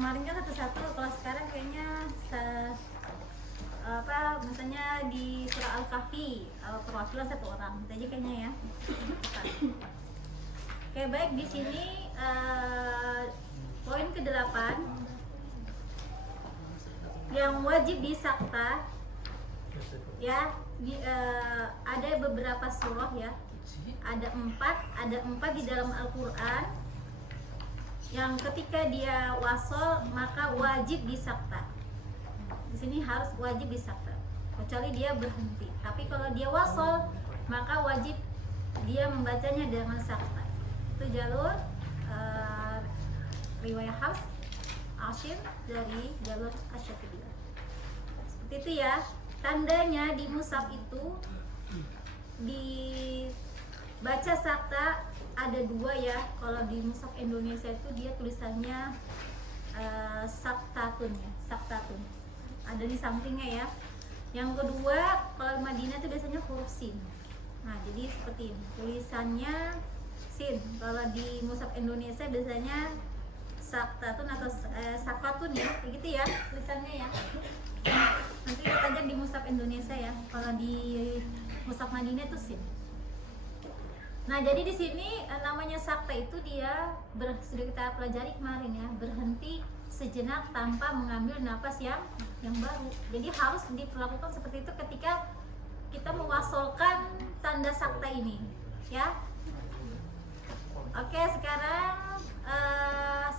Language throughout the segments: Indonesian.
kemarin kan satu-satu, kalau sekarang kayaknya misalnya di surah Al-Kahfi perwakilan satu orang, itu aja kayaknya ya. Oke, baik, di sini poin ke-8 yang wajib disakta ya, ada beberapa surah ya, ada empat di dalam Al-Quran yang ketika dia wasol maka wajib disakta. Di sini harus wajib disakta kecuali dia berhenti, tapi kalau dia wasol maka wajib dia membacanya dengan sakta. Itu jalur riwayat Hafs Asyir dari jalur Asyatidiyah. Seperti itu ya. Tandanya di mushaf itu dibaca sakta ada dua ya. Kalau di mushaf Indonesia itu dia tulisannya saktatun ya, saktatun. Ada di sampingnya ya. Yang kedua kalau Madinah itu biasanya huruf sin. Nah, jadi seperti ini. Tulisannya sin. Kalau di mushaf Indonesia biasanya saktatun atau sakatun ya, begitu ya tulisannya ya. Nanti lihat aja di mushaf Indonesia ya. Kalau di mushaf Madinah itu sin. Nah, jadi di sini namanya sakta itu dia sudah kita pelajari kemarin ya, berhenti sejenak tanpa mengambil napas yang baru. Jadi harus diperlakukan seperti itu ketika kita mewasolkan tanda sakta ini ya. Oke, sekarang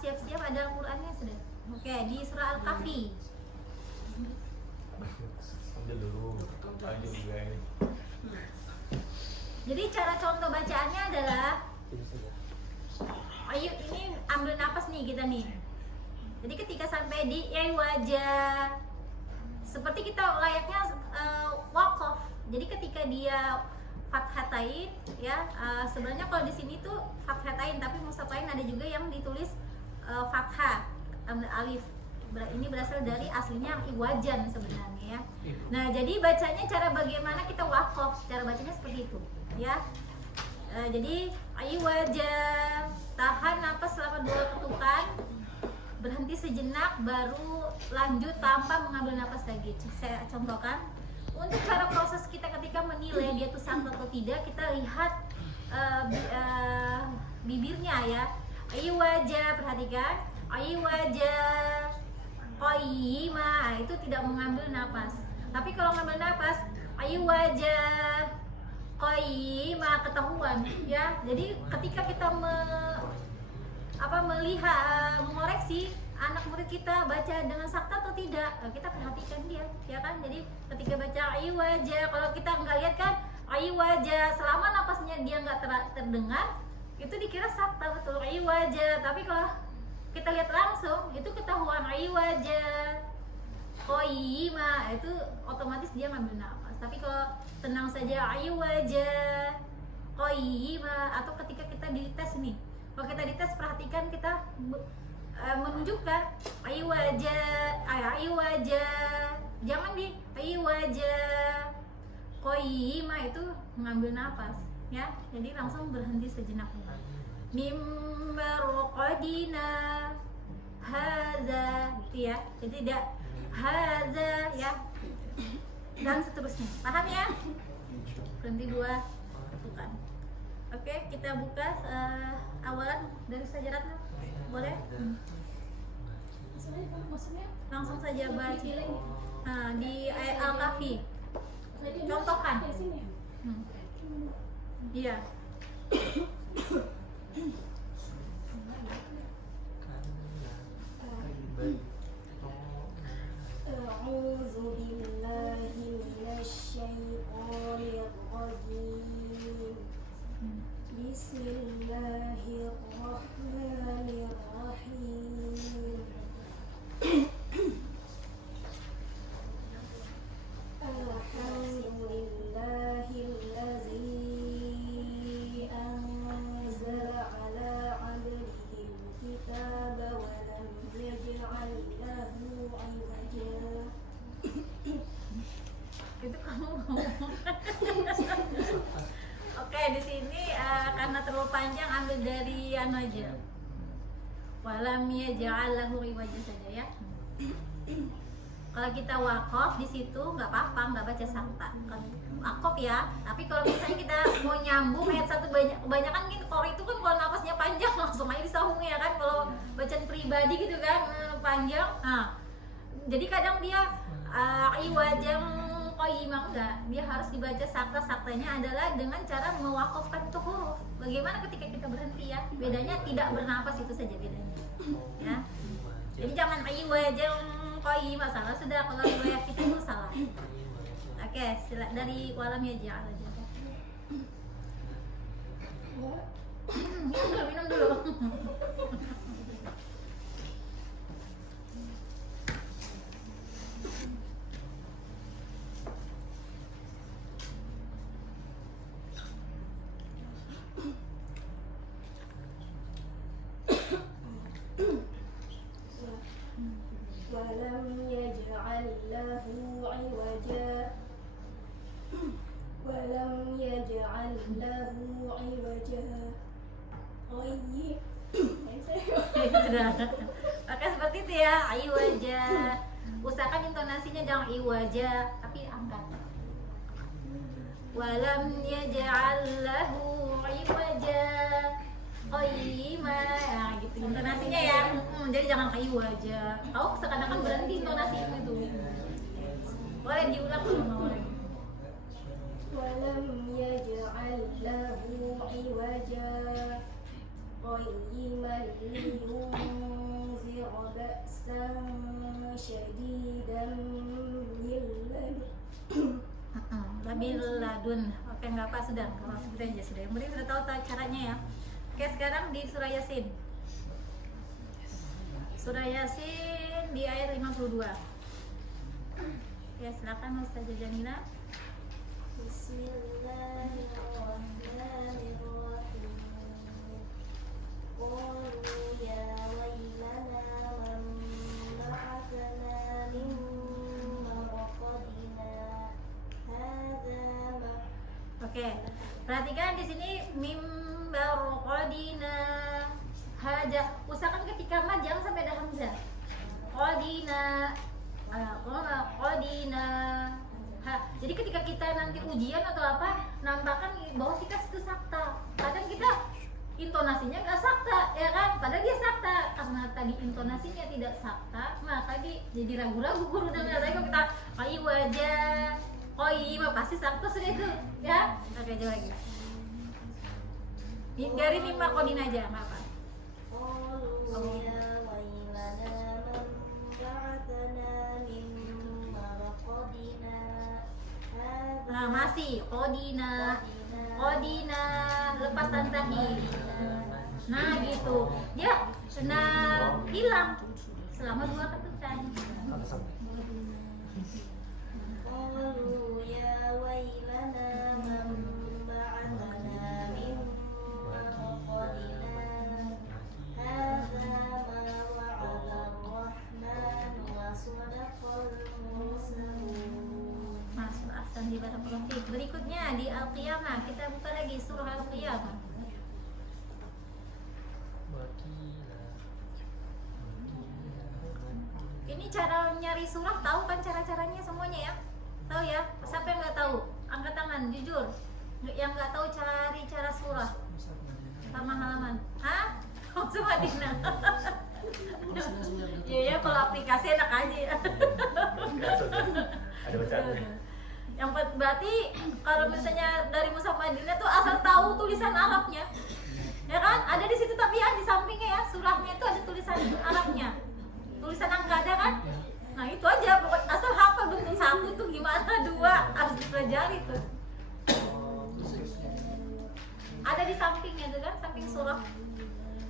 siap-siap ada Al-Qur'annya sudah. Oke, di surah Al-Kahfi. Ambil dulu, aja juga ini. Jadi cara contoh bacaannya adalah, ayo ini ambil napas nih kita nih. Jadi ketika sampai di wajah, seperti kita layaknya waqaf. Jadi ketika dia fathatain ya, sebenarnya kalau di sini tuh fathatain, tapi mushaf lain ada juga yang ditulis fathah alif. Ini berasal dari aslinya iwajan sebenarnya ya. Nah, jadi bacanya cara bagaimana kita waqaf, cara bacanya seperti itu ya. Jadi iwajan, tahan napas selama 2 ketukan, berhenti sejenak, baru lanjut tanpa mengambil napas lagi. Saya contohkan. Untuk cara proses kita ketika menilai dia itu sakta atau tidak, kita lihat bibirnya ya. Ayu wajah, perhatikan. Ayu wajah qayyima, itu tidak mengambil napas. Tapi kalau mengambil napas, ayu wajah qayyima, ketahuan ya. Jadi ketika kita melihat, mengoreksi anak murid kita baca dengan sakta atau tidak, kita perhatikan dia ya kan. Jadi ketika baca ayu wajah, kalau kita nggak lihat kan ayu wajah, selama napasnya dia nggak terdengar, itu dikira sakta betul ayu wajah. Tapi kalau kita lihat langsung, itu ketahuan ayu wajah qayyima, itu otomatis dia ngambil napas. Tapi kalau tenang saja ayu wajah qayyima, atau ketika kita dites nih, kalau kita dites perhatikan kita menunjukkan ayu wajah, jangan di ayu wajah qayyima, itu mengambil napas ya. Jadi langsung berhenti sejenak. Mimmarqadina hadza, gitu ya. Jadi tidak hadza ya, dan seterusnya. Paham ya? Berhenti 2 ketukan. Oke, kita buka awalan dari sajaratnya. Boleh? Langsung saja baca. Nah, di ayat Al-Kahfi. Contohkan. Iya. A'udzu billahi minasyaitonir rajim. Bismillahirrahmanirrahim. Alhamdulillahillazi anzala ala 'abdihi al-kitaba wa lam yaj'al lahu 'iwaja. Itu kamu ngomong. Oke, di sini karena terlalu panjang ambil dari anu aja. walam yaj'al lahu iwaja saja ya. Kalau kita wakaf di situ nggak apa-apa, nggak baca sakta. Wakaf ya. Tapi kalau misalnya kita mau nyambung ayat satu kebanyakan kan kalau itu kan kalau napasnya panjang langsung aja disambung ya kan. Kalau bacaan pribadi gitu kan panjang. Nah, jadi kadang dia iwajang qayyimah enggak. Dia harus dibaca sakta. Saktanya adalah dengan cara mewakafkan itu huruf. Bagaimana ketika kita berhenti ya? Bedanya tidak bernapas itu saja bedanya. Ya. Jadi jangan iwajang qayyimah, salah sudah kalau riwayat kita itu salah. Oke, dari walam yaj'al aja. Minum dulu. ولم يجعل له عوجا ولم يجعل له عوجا Sudah. Oke, seperti itu ya. Iwaja. Usahakan intonasinya jangan iwaja, tapi angkat. Walam yaj'al lahu iwaja qayyima. Nah, gitu intonasinya ya. Jadi jangan iwaja. Kau seakan-akan berhenti intonasi itu. Boleh diulang kalau mau lagi. ولم يجعل له عوجا قيما لينذر بأسا شديدا من Labil ladun. Oke, nggak apa sudah. Kalau sebutin aja sudah. Yang penting sudah tahu caranya ya. Oke, sekarang di surah Yasin. Surah Yasin di ayat 52. Ya, silakan Ustazah Jamila. Bismillahirrahmanirrahim. Qalu ya waylana man ba'athana min marqadina hadza ma. Oke, perhatikan di sini mimbar qadina haja. Usahakan ketika mad jangan sampai ada hamzah. Qadina, qadina. Jadi ketika kita nanti ujian atau apa, nampakkan bahwa kita itu sakta. Kadang kita intonasinya nggak sakta, ya kan? Padahal dia sakta. Karena tadi intonasinya tidak sakta, maka jadi ragu-ragu guru dengar. Tapi kalau kita wajah qayyimah pasti sakta sudah itu, ya. Oke, coba lagi. Dari mimbar qadina aja, nggak apa. Qalu ya waylana man ba'athana min marqadina. Nah, masih qadina. Qadina lepas tantahi. Nah, gitu. Dia hilang selama 2 ketukan. Qalu ya waylana man ba'athana min marqadina hadza ma wa'ada ar-rahman wa sadaqal mursalun. Masuk asan di barakallahu fiik. Berikutnya di Al-Qiyamah. Kita buka lagi surah Al-Qiyamah. Ini cara nyari surah, tahu kan cara-caranya semuanya ya? Tahu ya? Siapa yang nggak tahu? Angkat tangan, jujur. Yang nggak tahu cari cara surah sama halaman? Hah? Semua Dina. Iya ya, kalau aplikasi enak aja ya. Ada bacaannya. Yang berarti kalau misalnya dari Mushaf Madinah tuh asal tahu tulisan Arabnya, ya kan? Ada di situ tapi ya di sampingnya ya surahnya itu ada tulisan Arabnya, tulisan angka ada kan? Nah itu aja, pokoknya asal hafal bentuk 1 tuh gimana, 2 harus dipelajari tuh. Ada di sampingnya tuh kan, samping surah.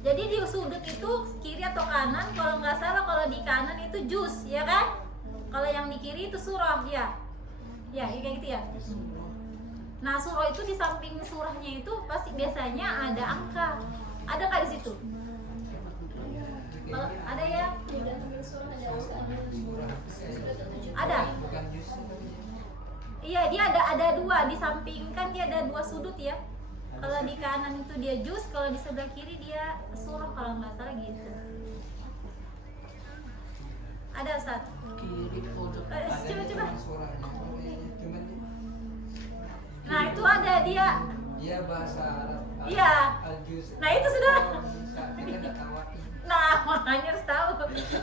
Jadi di sudut itu kiri atau kanan, kalau nggak salah kalau di kanan itu juz, ya kan? Kalau yang di kiri itu surah ya. Ya, kayak gitu ya. Nah, surah itu di samping surahnya itu pasti biasanya ada angka. Ada nggak di situ? Kalau ada ya? Ada. Iya, dia ada 2 di samping kan dia ada 2 sudut ya. Kalau di kanan itu dia juz, kalau di sebelah kiri dia surah kalau nggak salah gitu. Coba. Nah itu ada dia. Dia bahasa Arab. Iya. Al-Juz. Nah itu sudah. Kita nggak tahu artinya. Nah makanya harus tahu.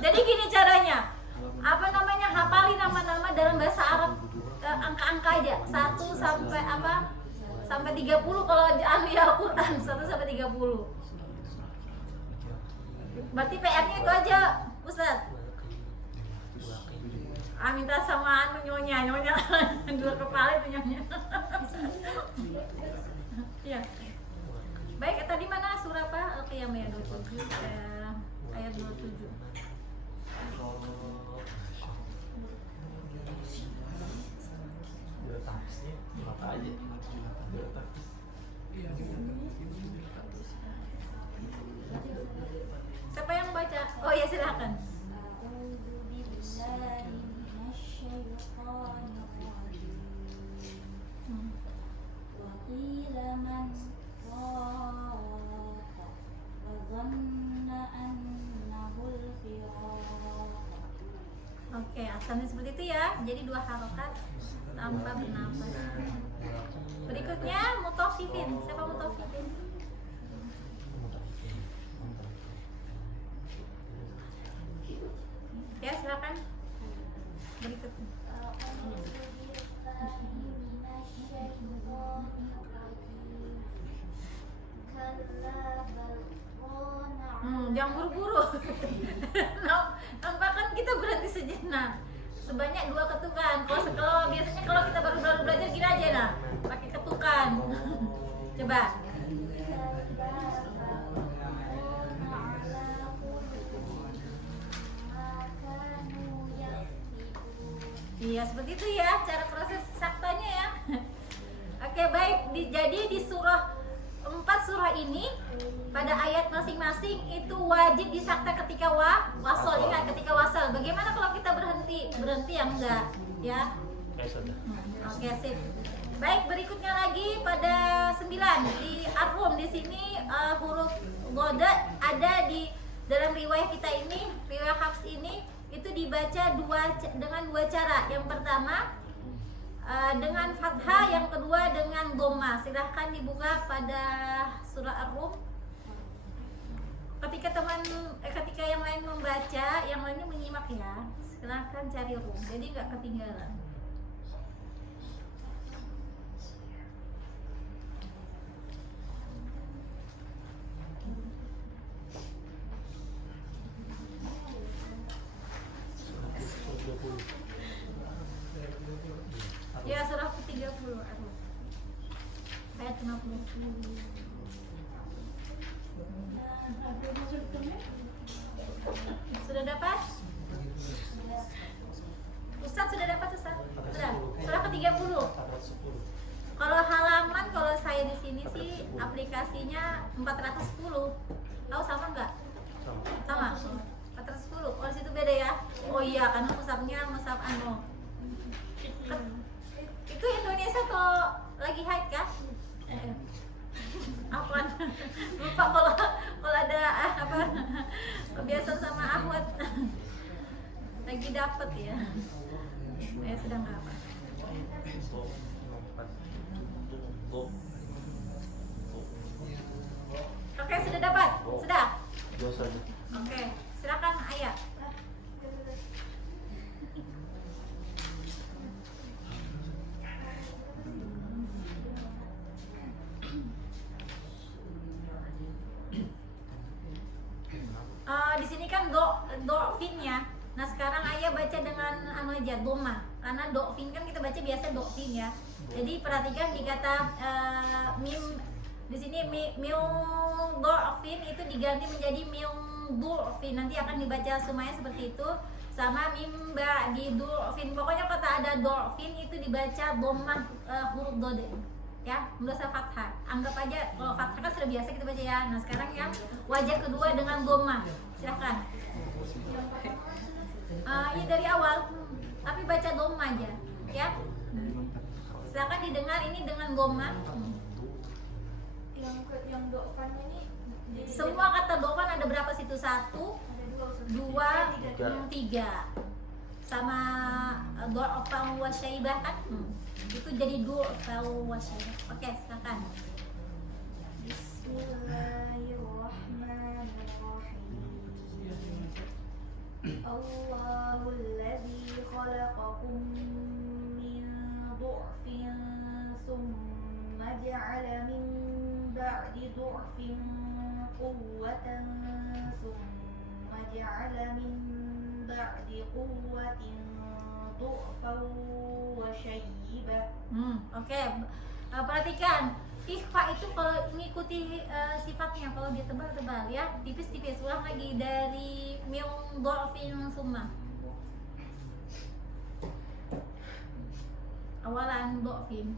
Jadi gini caranya. Apa namanya, hafalin nama-nama dalam bahasa Arab, angka-angka aja 1 sampai apa sampai 30 kalau anu ya Al-Quran 1 sampai 30. Berarti PR-nya itu aja Ustaz. Minta sama anu nyonya dua kepala itu nyonya. Iya. Baik, tadi mana surah apa? Oke, yang ayat 27 ayat 27. Dia tapisnya mata aja. Dia tapis. Siapa yang baca? Oh ya silakan. وقيل من راق وظن أنه الفراق. Oke, asalnya seperti itu ya. Jadi 2 harokat tanpa bernafas. Berikutnya mutafifin. Siapa mutafifin? Ya silakan. Berikutnya. Jangan buru-buru. Nampak kan kita berhenti sejenak. Sebanyak 2 ketukan. Kalau biasanya kalau kita baru belajar gini aja nah, pakai ketukan. Coba. Iya seperti itu ya cara proses saktanya ya. Oke baik, jadi di surah 4 surah ini pada ayat masing-masing itu wajib disakta ketika wasol. Ingat ketika wasol. Bagaimana kalau kita berhenti yang enggak ya? Oke sip. Baik, berikutnya lagi pada 9 di Ar-Rum. Di sini huruf goda ada di dalam riwayat kita ini, riwayat Hafs ini itu dibaca dengan 2 cara. Yang pertama dengan fathah, yang kedua dengan dhamma. Silahkan dibuka pada surah Ar-Rum. Ketika yang lain membaca, yang lainnya menyimak ya. Silahkan cari Rum, jadi nggak ketinggalan. Ya surah ke-30 Ar-Rum. Ayat 50. Sudah dapat? Ustaz sudah dapat Ustaz? Sudah. Surah ke-30. Kalau halaman kalau saya di sini sih aplikasinya 410. Tahu sama enggak? Sama. 410. Oh, di situ beda ya. Oh iya, karena mushafnya mushaf anu. Itu Indonesia tuh lagi haid kah? Apa? Lupa kalau ada apa kebiasaan sama Ahwat lagi dapet ya. Saya sedang apa? Oke, sudah dapat? Sudah? Oke, silakan Ayah. Di sini kan do'fin ya. Nah sekarang Ayah baca dengan anu aja doma, karena do'fin kan kita baca biasa do'fin ya. Jadi perhatikan di kata mim di sini miung do'fin itu diganti menjadi miung du'fin. Nanti akan dibaca semuanya seperti itu. Sama mim ba'di du'fin. Pokoknya kata ada do'fin itu dibaca doma huruf dode. Ya, nggak usah fathah. Anggap aja kalau fathah kan sudah biasa kita baca ya. Nah sekarang yang wajah kedua dengan doma. Silahkan. Ya dari awal, tapi baca doma aja, ya. Silahkan didengar ini dengan doma. Yang do'fan ini Semua kata do'fan ada berapa situ? 1, 2, 3. sama du'afan wa syaibah kan? Itu jadi du'afan wa syaibah. Oke, silakan. Bismillahirrahmanirrahim. Allahul ladzi khalaqakum min du'fin thumma ja'ala min ba'di du'fin quwwatan thumma ja'ala min ba'di quwwatin du'fan wa shaybah. Oke. Perhatikan, ikhfa itu kalau mengikuti sifatnya, kalau dia tebal-tebal ya, tipis-tipis. Ulang lagi dari miung du'fin summa. Awalan du'fin.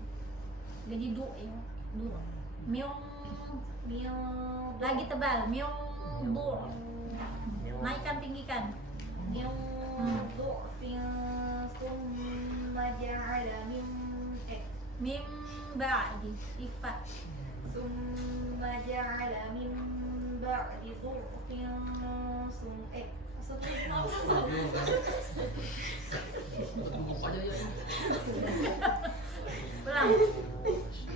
Jadi du ya, du. Miung lagi tebal, miung du. Naikkan, tinggikan. Min du'fin thumma ja'ala Mim ba'di ikhfa. thumma ja'ala min ba'di du'fin Tumbuk aja ya. Ulang.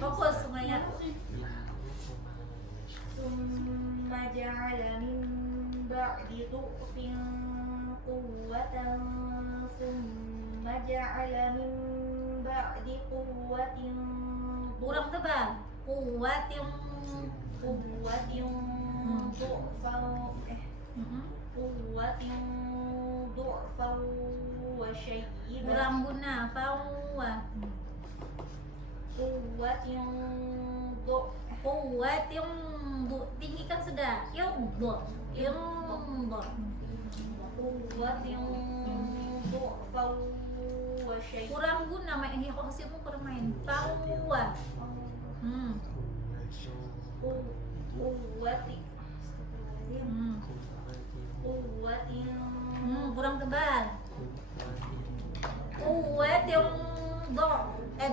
Fokus semuanya. thumma ja'ala min ba'di du'fin quwwatan thumma ja'ala min ba'di quwwatin Kurang tebal. Kuwatin du'fan quwwatin du'fan wa shaybah. kurang guna. Fawa. Quwwatin Kuwatin du. Tinggikan sudah. Yung du. quwwatin du'fan wa shaybah. Kurang guna, main hikosimu kurang main. Fawa. Quwwatin Kurang tebal. Kuwatin du.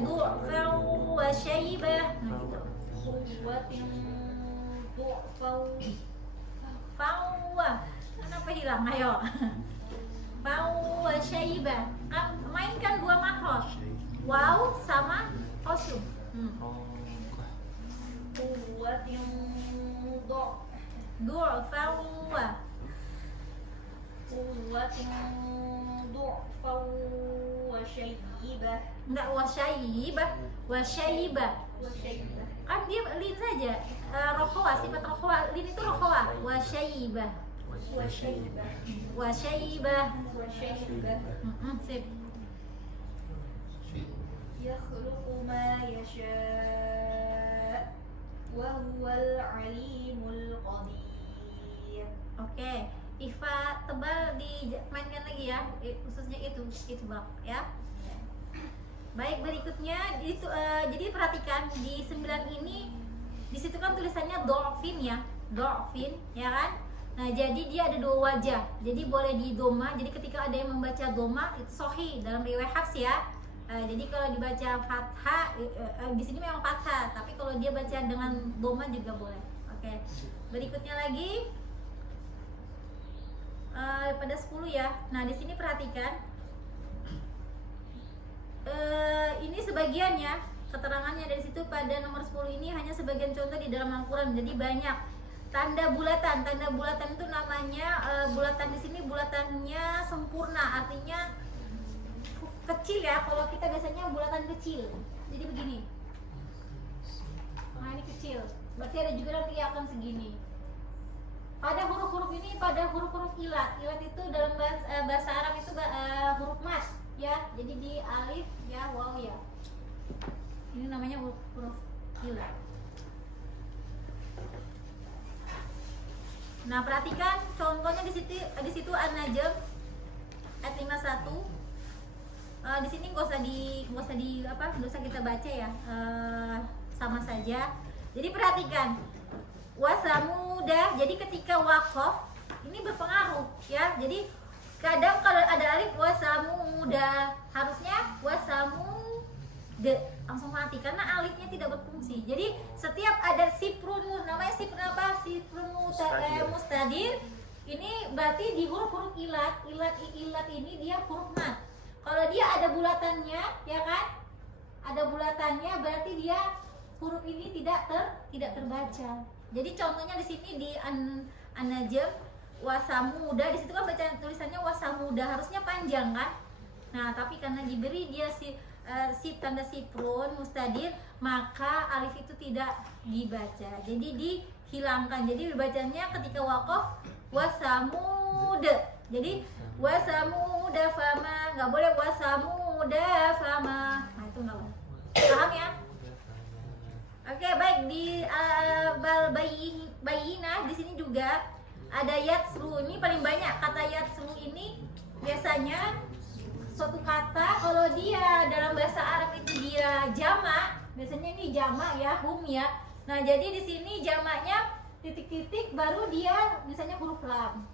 Du. Fawa syaibah. Nah gitu. quwwatin du'fan Fawa. Kenapa hilang? Ayo. Fawa syaibah. Mainkan dua makhraj. Waw sama qasyum. quwwatin Du. Fawa. quwwatin du'fan wa shaybah. Enggak wasyaibah. Wasyaibah. Wa shaybah. Kan dia lin saja. Rokhawa, sifat rokhawa. Lin itu rokhawa. Wasyaibah. Wa shaybah. Wasyaibah. Wa shaybah. Sip. Yakhluqu ma yasha' wa huwal alimul qadir. Oke. Ikhfa tebal dimainkan lagi ya. Khususnya itu bak ya. Baik, berikutnya itu jadi perhatikan di 9 ini di situ kan tulisannya du'fin ya. Du'fin ya kan? Nah, jadi dia ada dua wajah. Jadi boleh di doma. Jadi ketika ada yang membaca doma itu sahih dalam riwayat Hafs ya. Jadi kalau dibaca fathah di sini memang fathah, tapi kalau dia baca dengan doma juga boleh. Oke. Berikutnya lagi pada 10 ya. Nah, di sini perhatikan ini sebagiannya keterangannya dari situ pada nomor 10 ini hanya sebagian contoh di dalam Al-Qur'an. Jadi banyak tanda bulatan itu namanya bulatan di sini bulatannya sempurna, artinya kecil ya. Kalau kita biasanya bulatan kecil, jadi begini. Nah, ini kecil, berarti ada juga nanti akan segini. Pada huruf-huruf ini, pada huruf-huruf ilat itu dalam bahasa Arab itu huruf mas ya, jadi di alif ya, waw ya, ini namanya huruf ilat. Nah, perhatikan contohnya di situ An-Najm ayat 51. Di sini nggak usah kita baca ya, sama saja. Jadi perhatikan wasamuda. Jadi ketika waqaf ini berpengaruh ya. Jadi kadang kalau ada alif wasamuda harusnya wasamude, langsung mati karena alifnya tidak berfungsi. Jadi setiap ada sifrun, namanya sifrun apa? Sifrun mustadir. Ini berarti di huruf-huruf ilat ini dia huruf mat. Kalau dia ada bulatannya, ya kan? Ada bulatannya berarti dia huruf ini tidak terbaca. Jadi contohnya di sini di An-Najm wasamuda, di situ kan baca tulisannya wasamuda, harusnya panjang kan? Nah, tapi karena diberi dia si tanda siprun mustadir, maka alif itu tidak dibaca. Jadi dihilangkan. Jadi dibacanya ketika waqaf wasamud. Jadi wasamuda fama, nggak boleh wasamuda fama. Nah, itu nggak boleh. Paham ya? Oke, baik. Di bayina di sini juga ada yatslu. Ini paling banyak kata yatslu ini. Biasanya suatu kata kalau dia dalam bahasa Arab itu dia jamak, biasanya ini jamak ya, hum ya. Nah, jadi di sini jamaknya titik-titik baru dia misalnya huruf lam.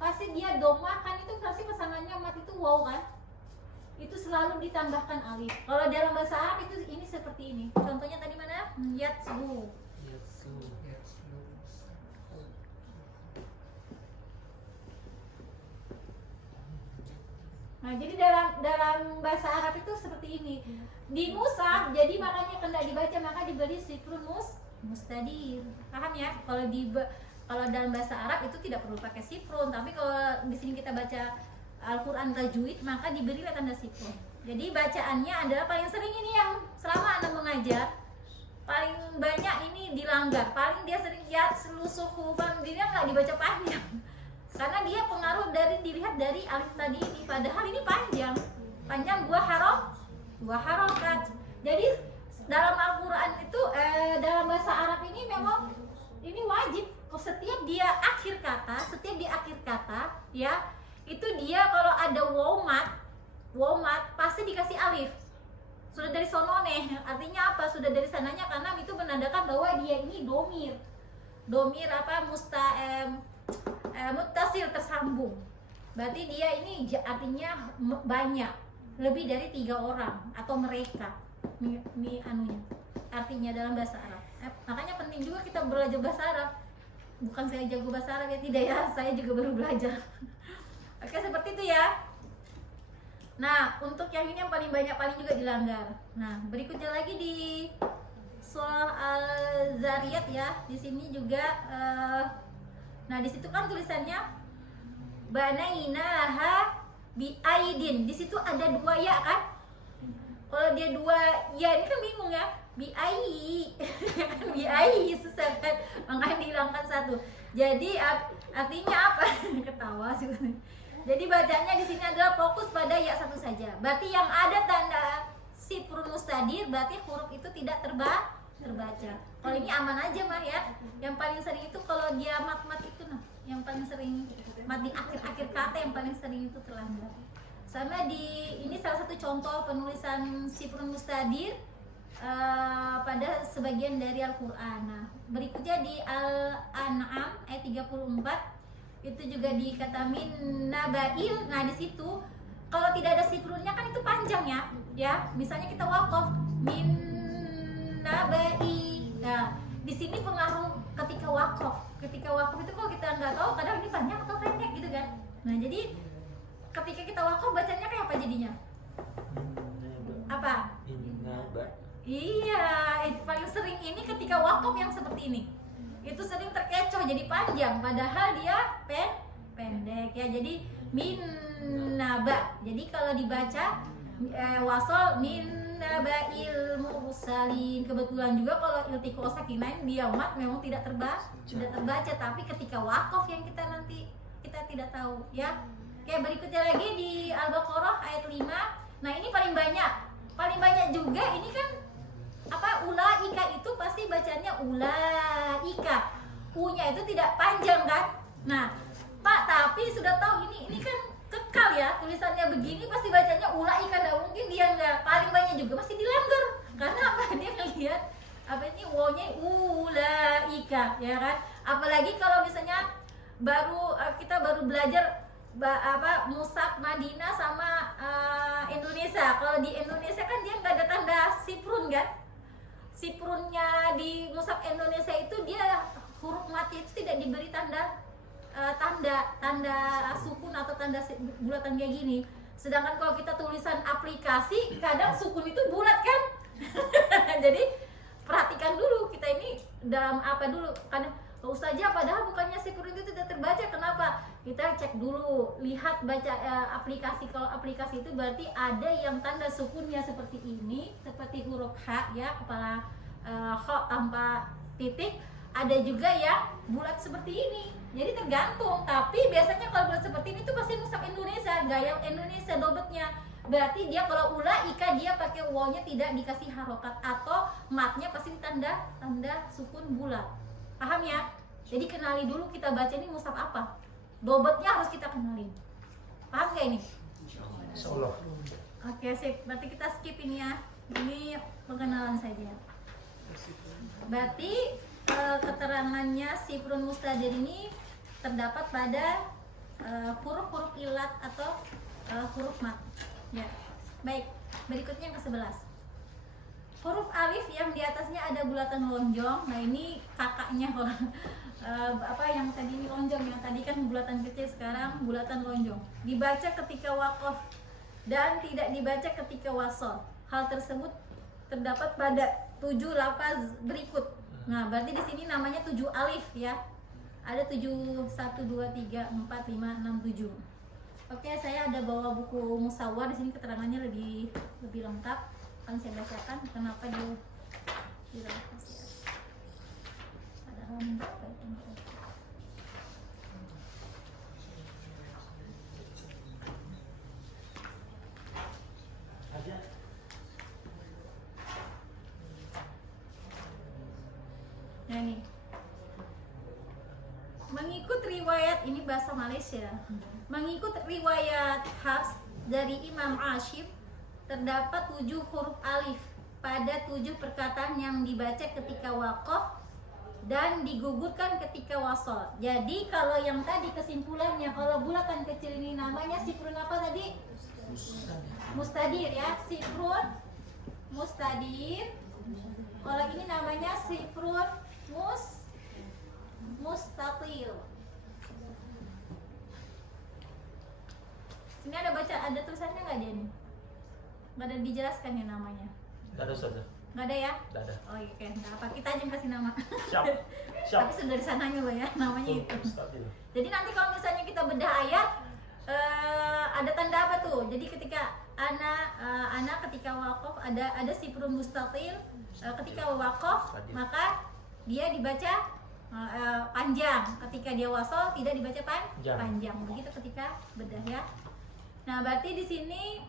Pasti dia domah kan, itu pasti pasangannya mat itu waw kan? Itu selalu ditambahkan alif. Kalau dalam bahasa Arab itu ini seperti ini. Contohnya tadi mana? Yatslu. Nah, jadi dalam bahasa Arab itu seperti ini. Di mushaf, jadi makanya tidak dibaca, maka diberi siprun mustadir. Paham ya? Kalau dalam bahasa Arab itu tidak perlu pakai siprun, tapi kalau di sini kita baca Al-Qur'an tajwid, maka diberilah tanda siprun. Jadi bacaannya adalah paling sering ini yang selama Anda mengajar paling banyak ini dilanggar. Paling dia sering selusuk huruf dia nggak dibaca panjang. Karena dia pengaruh dilihat dari alif tadi ini, padahal ini panjang dua harokat. Jadi dalam Al-Quran itu dalam bahasa Arab ini memang ini wajib. Setiap di akhir kata ya, itu dia kalau ada waw mat pasti dikasih alif. Sudah dari sono nih, artinya apa? Sudah dari sananya, karena itu menandakan bahwa dia ini domir apa muttasil, tersambung. Berarti dia ini artinya banyak, lebih dari 3 orang atau mereka. Anunya artinya dalam bahasa Arab. Makanya penting juga kita belajar bahasa Arab. Bukan saya jago bahasa Arab ya, tidak ya, saya juga baru belajar. Oke, seperti itu ya. Nah, untuk yang ini yang paling banyak, paling juga dilanggar. Nah, berikutnya lagi di surah Al-Zariyat ya. Di sini juga nah, di situ kan tulisannya banainaha biaidin. Di situ ada 2 ya kan? Kalau dia 2 ya, ini kan bingung ya. Biai susah kan? Makanya dihilangkan 1. Jadi artinya apa? Ketawa sih. Jadi bacanya di sini adalah fokus pada ya 1 saja. Berarti yang ada tanda siprun mustadir berarti huruf itu tidak terbaca. Kalau ini aman aja mah ya. Yang paling sering itu kalau dia mat itu nah, yang paling sering mat di akhir-akhir kata yang paling sering itu terlambat. Sama di ini salah satu contoh penulisan siprun mustadir pada sebagian dari Al-Qur'an. Nah, berikutnya di Al-An'am ayat 34 itu juga di kata min nabail. Nah, di situ kalau tidak ada siprunnya kan itu panjang ya. Ya, misalnya kita waqaf min nabai. Nah, di sini pengaruh ketika waqaf. Ketika waqaf itu kalau kita nggak tahu kadang ini panjang atau pendek gitu kan. Nah, jadi ketika kita waqaf bacanya kayak apa jadinya? Apa? Iya, itu paling sering ini ketika waqaf yang seperti ini. Itu sering terkecoh jadi panjang padahal dia pendek ya. Jadi min naba. Jadi kalau dibaca wasol min nabail mursalin. Kebetulan juga kalau iltiqo sakinain dia mat memang tidak terbaca, tapi ketika waqaf yang kita nanti kita tidak tahu ya. Oke, berikutnya lagi di Al-Baqarah ayat 5. Nah, ini paling banyak juga ini kan apa, ulaika itu pasti bacanya ulaika. U-nya itu tidak panjang kan? Nah, Pak, tapi sudah tahu ini kan kekal ya, tulisannya begini pasti bacanya ulaika, enggak mungkin dia enggak. Paling banyak juga masih dilanggar. Karena apa? Dia ngelihat apa ini wo-nya ulaika, ya kan? Apalagi kalau misalnya kita baru belajar mushaf Madinah sama Indonesia. Kalau di Indonesia kan dia nggak ada tanda siprun kan? Siprunnya di mushaf Indonesia itu dia huruf mati itu tidak diberi tanda tanda sukun atau tanda bulatan kayak gini. Sedangkan kalau kita tulisan aplikasi, kadang sukun itu bulat kan. Jadi perhatikan dulu kita ini dalam apa dulu. Kadang Ustazah padahal bukannya sipur itu tidak terbaca, kenapa? Kita cek dulu, lihat baca aplikasi. Kalau aplikasi itu berarti ada yang tanda sukunnya seperti ini, seperti huruf H ya, kepala kho tanpa titik. Ada juga yang bulat seperti ini. Jadi tergantung, tapi biasanya kalau bulat seperti ini tuh pasti mushaf Indonesia, gaya Indonesia dobetnya. Berarti dia kalau ulaika dia pakai wawnya tidak dikasih harokat, atau matnya pasti tanda sukun bulat. Paham ya? Jadi kenali dulu kita baca ini mushaf apa. Dobetnya harus kita kenalin. Paham gak ini? Insyaallah. Oke, sip. Berarti kita skip ini ya. Ini pengenalan saja. Berarti keterangannya sifrun mustadir ini terdapat pada huruf-huruf ilat atau huruf mat. Ya. Baik, berikutnya yang ke-11. Huruf alif yang di atasnya ada bulatan lonjong. Nah, ini kakaknya apa yang tadi ini lonjong, yang tadi kan bulatan kecil, sekarang bulatan lonjong. Dibaca ketika waqaf dan tidak dibaca ketika wasol. Hal tersebut terdapat pada 7 lafaz berikut. Nah, berarti di sini namanya 7 alif ya. Ada 7, 1, 2, 3, 4, 5, 6, 7. Oke, saya ada bawa buku musawwar di sini, keterangannya lebih lengkap. Akan saya bacakan kenapa dia dirahas ya. Ada halaman berapa itu? Nah, ini mengikut riwayat, ini bahasa Malaysia. Mengikut riwayat Hafs dari Imam Ashib, terdapat 7 huruf alif pada 7 perkataan yang dibaca ketika waqaf dan digugurkan ketika wasol. Jadi kalau yang tadi kesimpulannya, kalau bulatan kecil ini namanya sifrun apa tadi? Mustadir ya, sifrun mustadir. Kalau ini namanya sifrun mustatil. Sini ada tulisannya nggak dia nih? Nggak ada dijelaskan ya namanya? Enggak ada saja. Nggak ada ya? Enggak ada. Oh iya, oke, nggak apa, kita aja yang kasih nama. Siap. Siap. Tapi sudah di sananya loh ya, namanya itu. Mustatil. Jadi nanti kalau misalnya kita bedah ayat, ada tanda apa tuh? Jadi ketika anak ketika wakaf ada sifrun mustatil, ketika wakaf maka dia dibaca panjang, ketika dia wasol tidak dibaca panjang. Begitu ketika bedah ya. Nah, berarti di sini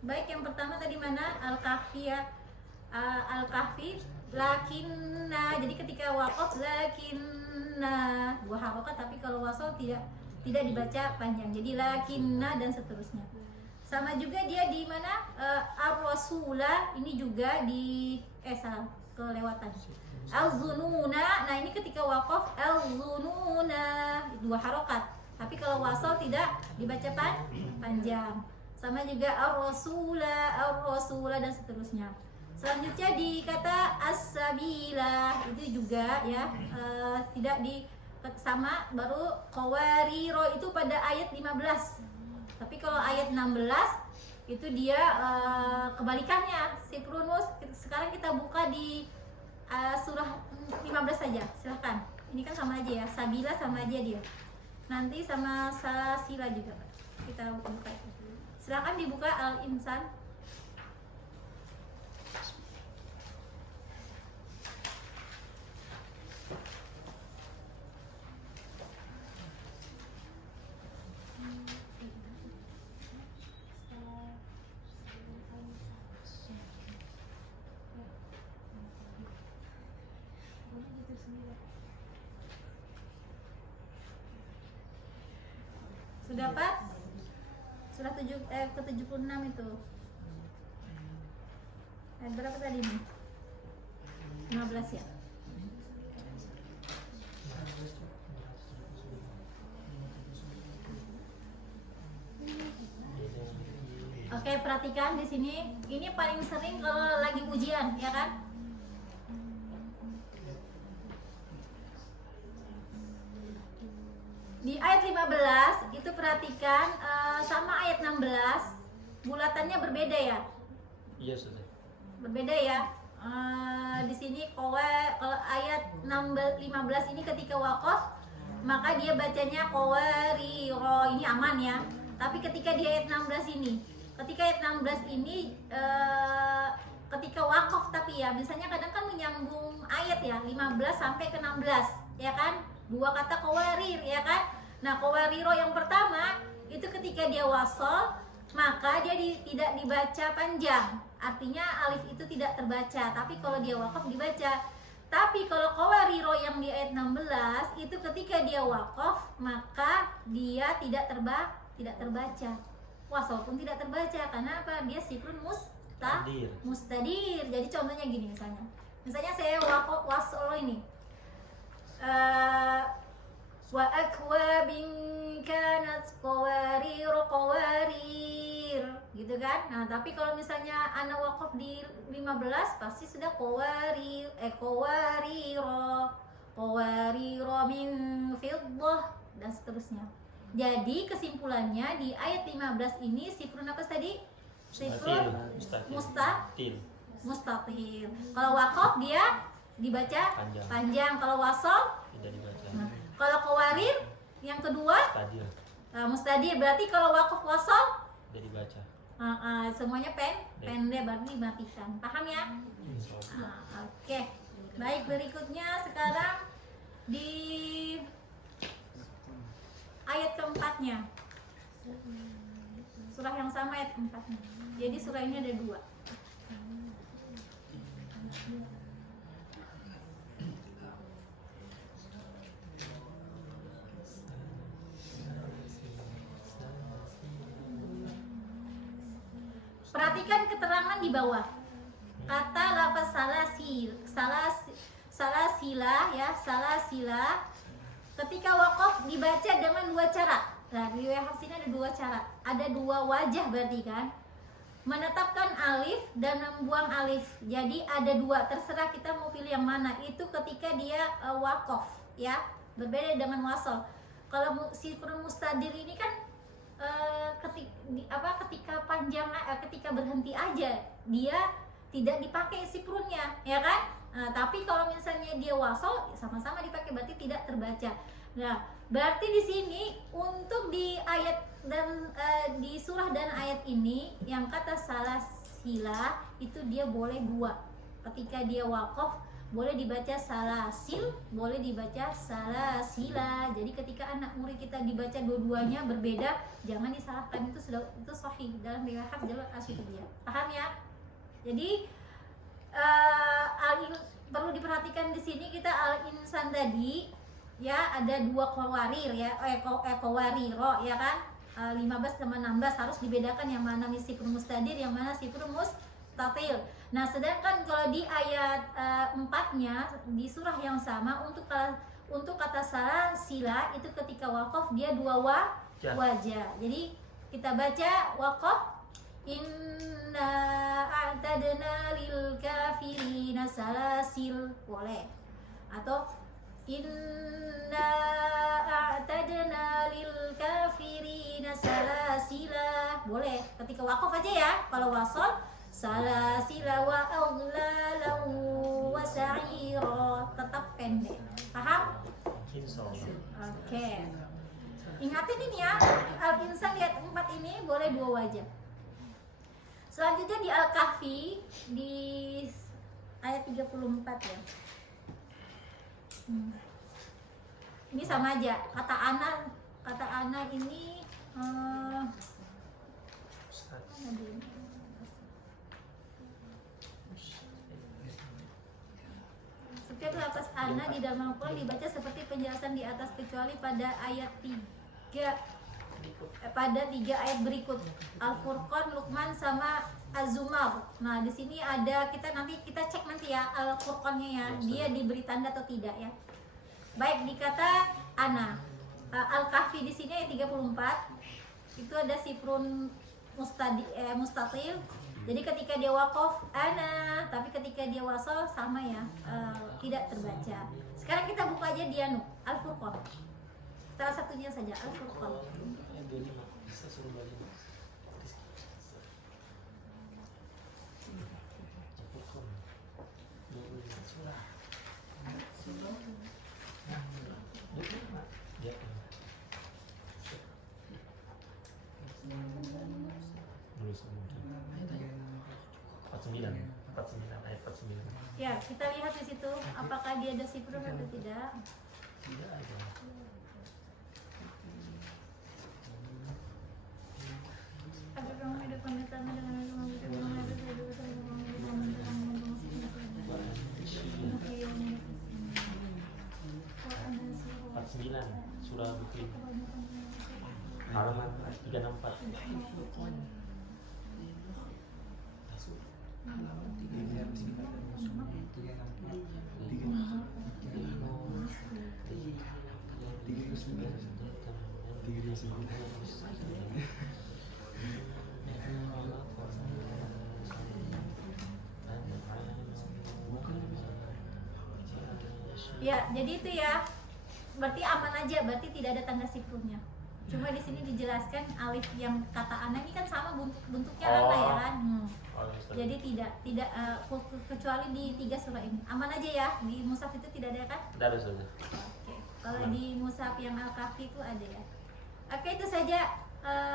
baik yang pertama tadi mana? Al-Kahfi ya. Al-Kahfi lakinna. Jadi ketika waqaf lakinna 2 harokat, tapi kalau wasol tidak dibaca panjang. Jadi lakinna dan seterusnya. Sama juga dia di mana? Ar-Rasula ini juga di salah kelewatan. Al-Zununa. Nah, ini ketika waqaf al-Zununa 2 harokat. Tapi kalau wasol tidak dibaca panjang. Sama juga ar-rasula dan seterusnya. Selanjutnya di kata as-sabila itu juga ya tidak di sama, baru qawariro itu pada ayat 15. Tapi kalau ayat 16 itu dia kebalikannya, sifrunus. Sekarang kita buka di surah 15 saja. Silahkan. Ini kan sama aja ya, sabila sama aja dia. Nanti sama salasila juga kita buka. Silakan dibuka Al-Insan. Sudah Pak? Surah ke-76 itu. Berapa tadi nih? 15 ya? Oke, perhatikan di sini. Ini paling sering kalau lagi ujian, ya kan? 15 itu perhatikan sama ayat 16 bulatannya berbeda ya. Iya Ustazah. Berbeda ya. Di sini kalau ayat 15 ini ketika waqaf maka dia bacanya qawariro, ini aman ya. Tapi ketika di ayat 16 ini, ketika waqaf tapi ya, misalnya kadang kan menyambung ayat ya 15 sampai ke 16 ya kan? Dua kata qawarir ya kan? Nah, qawariro yang pertama itu ketika dia wasol maka dia tidak dibaca panjang, artinya alif itu tidak terbaca, tapi kalau dia waqaf dibaca. Tapi kalau qawariro yang di ayat 16 itu ketika dia waqaf maka dia tidak terbaca. Wasol pun tidak terbaca, karena apa? Dia sikrun mustadir. Jadi contohnya gini misalnya saya waqaf wasol ini wa akwabin kanat qawarir gitu kan. Nah, tapi kalau misalnya ana waqaf di 15 pasti sudah qawariro min fiddah dan seterusnya. Jadi kesimpulannya di ayat 15 ini sikrun apa tadi? Sikrun mustatil. Kalau waqaf dia dibaca panjang. Kalau wasol Tidak dibaca. nah, kalau qawarir yang kedua mustadir. Berarti kalau waqaf wasol Tidak dibaca. semuanya pendek, berarti dimatikan. Paham ya? Oke. Baik, berikutnya sekarang di ayat keempatnya, surah yang sama ayat keempatnya. Jadi surah ini ada dua. Perhatikan keterangan di bawah. Kata lafaz salasila ketika waqaf dibaca dengan dua cara. Nah, di Hafs ini ada dua cara. Ada dua wajah berarti kan. Menetapkan alif dan membuang alif. Jadi ada dua, terserah kita mau pilih yang mana. Itu ketika dia waqaf ya. Berbeda dengan wasol. Kalau sikrun mustadir ini kan ketika panjang ketika berhenti aja dia tidak dipakai sikrunnya ya kan. Tapi kalau misalnya dia wasol sama-sama dipakai, berarti tidak terbaca. Nah, berarti di sini untuk di ayat dan di surah dan ayat ini yang kata salasila itu dia boleh dua. Ketika dia waqaf boleh dibaca salasil, boleh dibaca salasila. Jadi ketika anak murid kita dibaca dua-duanya berbeda, jangan disalahkan, itu sahih dalam riwayat Hafs jalur asyidiyah. Paham ya? Jadi perlu diperhatikan di sini kita al-insan tadi ya, ada dua qawarir ya, qawariro ya kan. 15 sama 16 harus dibedakan yang mana sikrun mustadir, yang mana sikrun mustatil. Nah, sedangkan kalau di ayat 4-nya di surah yang sama untuk kata salasila itu ketika waqaf dia dua wajah. Jadi kita baca waqaf inna a'tadna lil kafirina salasil, boleh. Atau inna a'tadna lil kafirina salasila, boleh. Ketika waqaf aja ya. Kalau wasol salasila wa aghlalan wa sa'ira, tetap pendek. Paham? Insyaallah. Oke. Ingatin ini ya, Al-Insan ayat 4 ini boleh dua wajah. Selanjutnya di Al-Kahfi di ayat 34 ya. Ini sama aja. Kata ana ini setiap lafaz ana di dalam Al-Quran dibaca seperti penjelasan di atas kecuali pada ayat 3 pada 3 ayat berikut, Al-Furqan, Luqman sama Az-Zumar. Nah, di sini ada, kita cek nanti ya Al-Furqannya ya, dia diberi tanda atau tidak ya. Baik, dikata ana. Al-Kahfi di sini ayat 34 itu ada sikrun mustatil. Jadi ketika dia waqaf ana, tapi ketika dia wasal sama ya, tidak terbaca. Sekarang kita buka aja di Al-Furqan. Salah satunya saja Al-Furqan. Yang 25 bisa suruh 25. Al-Furqan 25 surah. 25 dia nulis mungkin 49 ayat 49. Ya, kita lihat di situ apakah dia ada sifrun atau tidak. Tidak ada. Ada orang ada komentarnya dengan surah Bukit halaman 364. Ya, jadi itu ya. Berarti aman aja, berarti tidak ada tanda sifrunnya. Cuma di sini dijelaskan alif yang kata ana ini kan sama bentuknya ana ya kan. Jadi tidak kecuali di 3 surah ini. Aman aja ya. Di mushaf itu tidak ada kan? Tidak ada sudah. Oke. Kalau di mushaf yang Al-Kahfi itu ada ya. Oke, itu saja.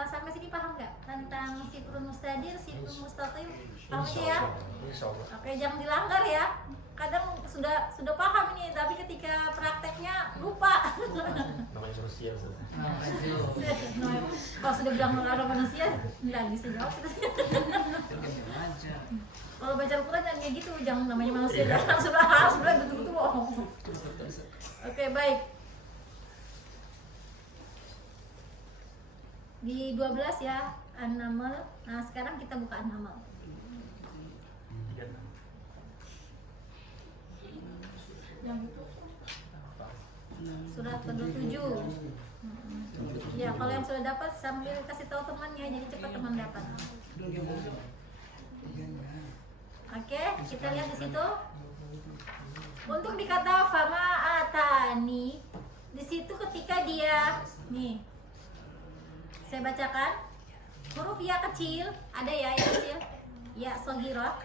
Sampai sini paham nggak tentang sifrun mustadir, sifrun mustatir? Paham aja ya? Insyaallah. Oke, jangan dilanggar ya. Kadang sudah paham ini, tapi ketika prakteknya lupa. Namanya manusia sudah. Kalau sudah bilang orang manusia, nggak bisa jawab. Kalau baca Al-Quran jangan kayak gitu, jangan namanya manusia. Jangan harus betul-betul bohong. Oke, baik. Di 12 ya, An-Naml. Nah, sekarang kita buka An-Naml. Surat ke-27. Ya, kalau yang sudah dapat sambil kasih tahu temannya, jadi cepat teman dapat. Oke, kita lihat di situ. Untuk dikata fama atani, di situ ketika dia nih, saya bacakan huruf ya kecil, ada ya yang kecil, ya sogirah,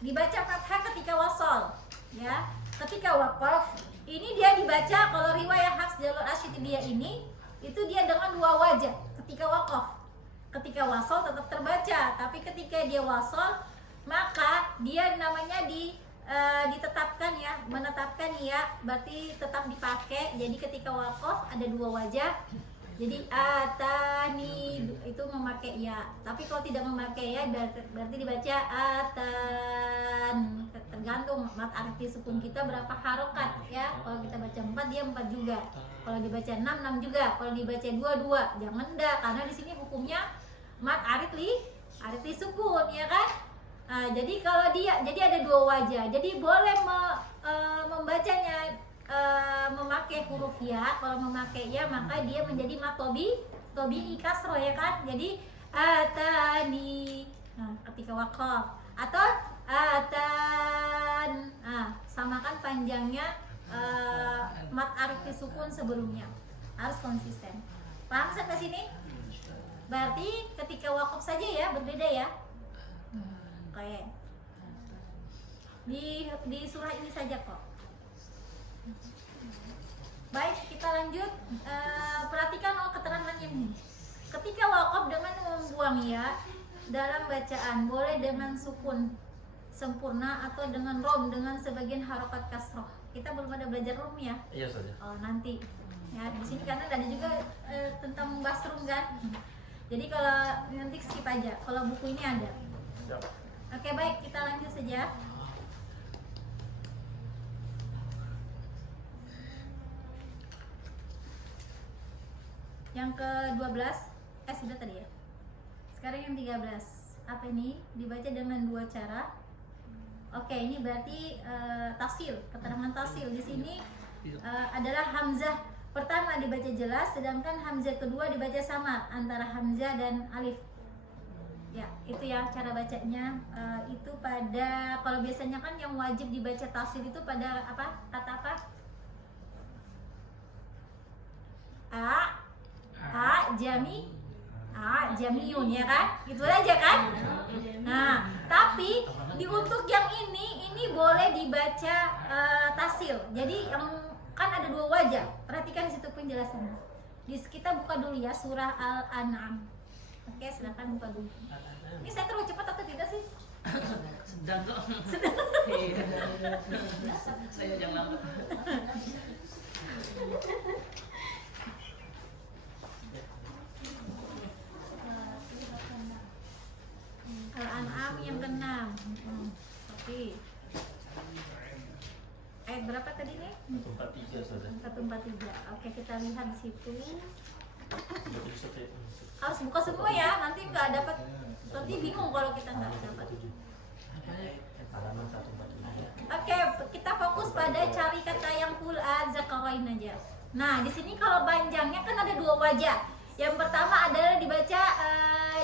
dibaca fathah ketika wasol, ya. Ketika waqaf, ini dia dibaca kalau riwayat Hafs Jalur Asyidiyah ini itu dia dengan 2 wajah ketika waqaf. Ketika wasol tetap terbaca, tapi ketika dia wasol maka dia namanya ditetapkan ya, menetapkan ya, berarti tetap dipakai. Jadi ketika waqaf ada 2 wajah. Jadi atani itu memakai ya, tapi kalau tidak memakai ya berarti dibaca atan. Tergantung mat arti sukun kita berapa harokat ya. Kalau kita baca 4 dia 4 juga. Kalau dibaca 6 6 juga. Kalau dibaca 2 2. Jangan enggak, karena di sini hukumnya mat arti sukun ya kan. Nah, jadi kalau jadi ada 2 wajah. Jadi boleh membacanya memakai huruf ya. Kalau memakai ya maka dia menjadi matobi kasroh ya kan. Jadi atani, nah ketika waqaf, atau atan, nah samakan panjangnya mat arti sukun sebelumnya, harus konsisten. Paham sampai sini? Berarti ketika waqaf saja ya berbeda ya. Oke. Di surah ini saja kok. Baik, kita lanjut. Perhatikan keterangannya ini. Ketika waqaf dengan membuang ya dalam bacaan, boleh dengan sukun sempurna atau dengan rom dengan sebagian harokat kasroh. Kita belum ada belajar rom ya? Iya saja. Oh nanti. Ya di sini karena ada juga tentang basrum kan. Jadi kalau nanti skip aja. Kalau buku ini ada. Siap. Oke baik, kita lanjut saja. Yang ke-12 sudah tadi ya. Sekarang yang 13. Apa ini? Dibaca dengan 2 cara. Oke, ini berarti tafsil, keterangan tafsil di sini adalah hamzah pertama dibaca jelas, sedangkan hamzah kedua dibaca samar antara hamzah dan alif. Ya, itu ya cara bacanya. Itu pada, kalau biasanya kan yang wajib dibaca tafsil itu pada apa? Kata apa? jamiyun ya kan? Gitu aja kan? Nah, tapi untuk yang ini boleh dibaca tasil. Jadi yang kan ada dua wajah. Perhatikan di situ penjelasannya. Kita buka dulu ya surah Al-An'am. Oke, silakan buka dulu. Ini saya terlalu cepat atau tidak sih? Sedang kok. Saya jangan lambat. Al-An'am yang ke-6. Oke. Ayat berapa tadi nih? 143 saja. 143. Oke, kita lihat di situ. Tidak bisa saya. Harus buka semua ya, nanti nggak dapat, nanti bingung kalau kita nggak dapat. Halaman 143. Oke, kita fokus pada cari kata yang full zakarain aja. Nah, di sini kalau panjangnya kan ada dua wajah. Yang pertama adalah dibaca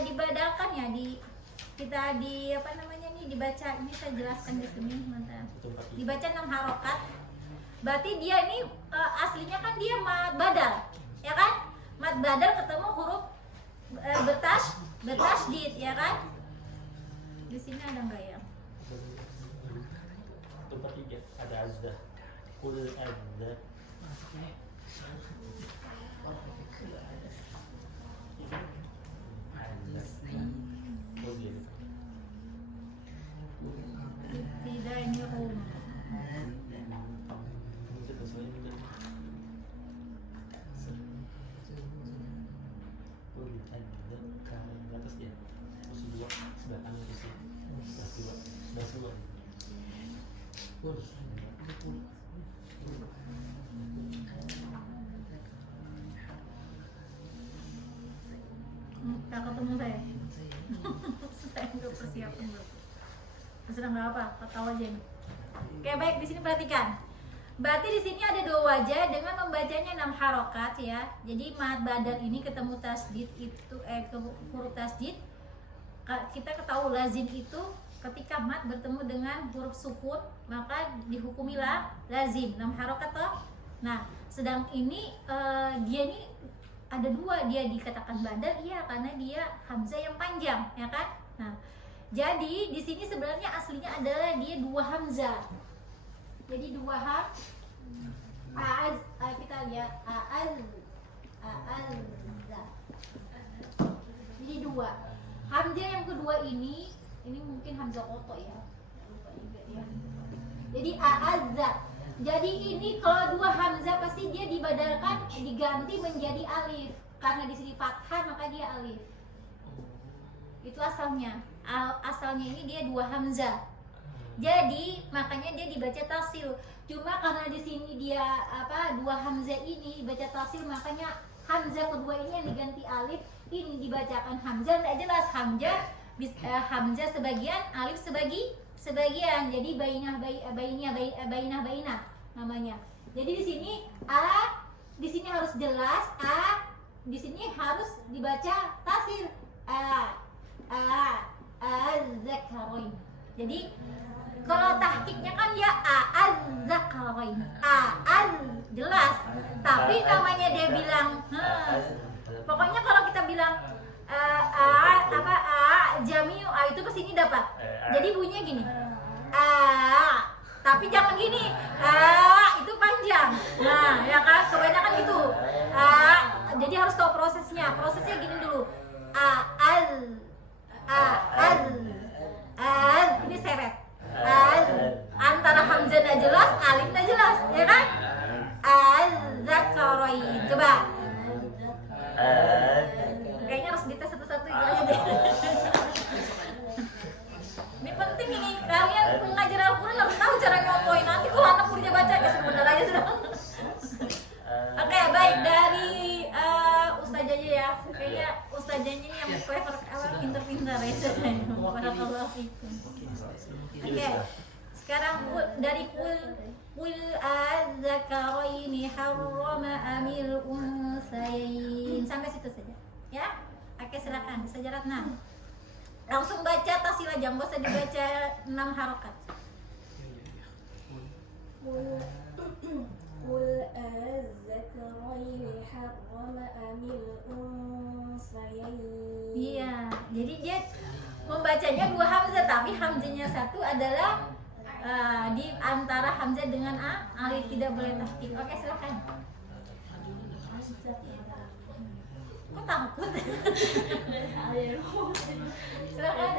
dibadalkan ya, kita apa namanya nih, dibaca, ini saya jelaskan di sini nanti. Dibaca 6 harokat. Berarti dia ini aslinya kan dia mad badal, ya kan? Mad badal ketemu huruf bertasydid, ya kan? Di sini ada enggak ya? 143 ada azdah. Kul azdah. Tidak, ini rum. Gak ketemu saya. Saya nggak persiapan belum. Sedang nggak apa, tahu aja nih. Oke, baik, di sini perhatikan. Berarti di sini ada dua wajah dengan membacanya 6 harokat ya. Jadi mad badal ini ketemu tasdid itu huruf tasdid. Kita ketahui lazim itu ketika mad bertemu dengan huruf sukun maka dihukumilah lazim 6 harokat toh. Nah, sedang ini dia ini ada dua, dia dikatakan badal iya karena dia hamzah yang panjang ya kan. Nah, jadi di sini sebenarnya aslinya adalah dia dua hamzah. Jadi dua kita lihat jadi dua hamzah yang kedua ini mungkin hamzah koto ya, lupa juga ya. Jadi aazza. Jadi ini kalau dua hamzah pasti dia dibadalkan, diganti menjadi alif karena di sini fathah maka dia alif. Itu asalnya. Asalnya ini dia dua hamzah. Jadi makanya dia dibaca tasil. Cuma karena di sini dia dua hamzah ini dibaca tasil, makanya hamzah kedua ini yang diganti alif, ini dibacakan hamzah. Tidak jelas hamzah sebagian, alif sebagian. Jadi bainah namanya. Jadi di sini di sini harus jelas, di sini harus dibaca tasil. Az-zakarain. Jadi kalau tahqiqnya kan ya az-zakarain. Jelas. Tapi namanya dia bilang pokoknya kalau kita bilang jamiu itu pasti ini dapat. Jadi bunyinya gini. Tapi jangan gini. Itu panjang. Nah, ya kan kebanyakan gitu. Jadi harus tahu prosesnya. Prosesnya gini dulu. Ini seret. Antara hamzah tidak jelas, alif tidak jelas, ya kan? Az-zakarain. Coba. Kayaknya harus dites satu-satu itu aja deh. Ini penting ini, kalian mengajar Al-Quran harus tahu cara ngomongin. Nanti kalau anak muridnya baca ya sebentar aja sudah. Oke, baik, dari Ustazahnya ya. Kayaknya Ustazahnya ini yang clever, pintar-pintar ya. Barakallahu fikum. Oke. Sekarang dari kul az-zakaraini harrama amil unsayain. Sampai situ saja. Ya. Oke, silakan. Sajaratna. Langsung baca tasil aja, enggak usah dibaca 6 harokat. قل أذكرين حرم أم الأنثيين. Iya, jadi dia membacanya dua hamzah, tapi hamzahnya satu adalah di antara hamzah dengan alif, tidak boleh tahqiq. Oke, silakan. Kok takut? Silakan.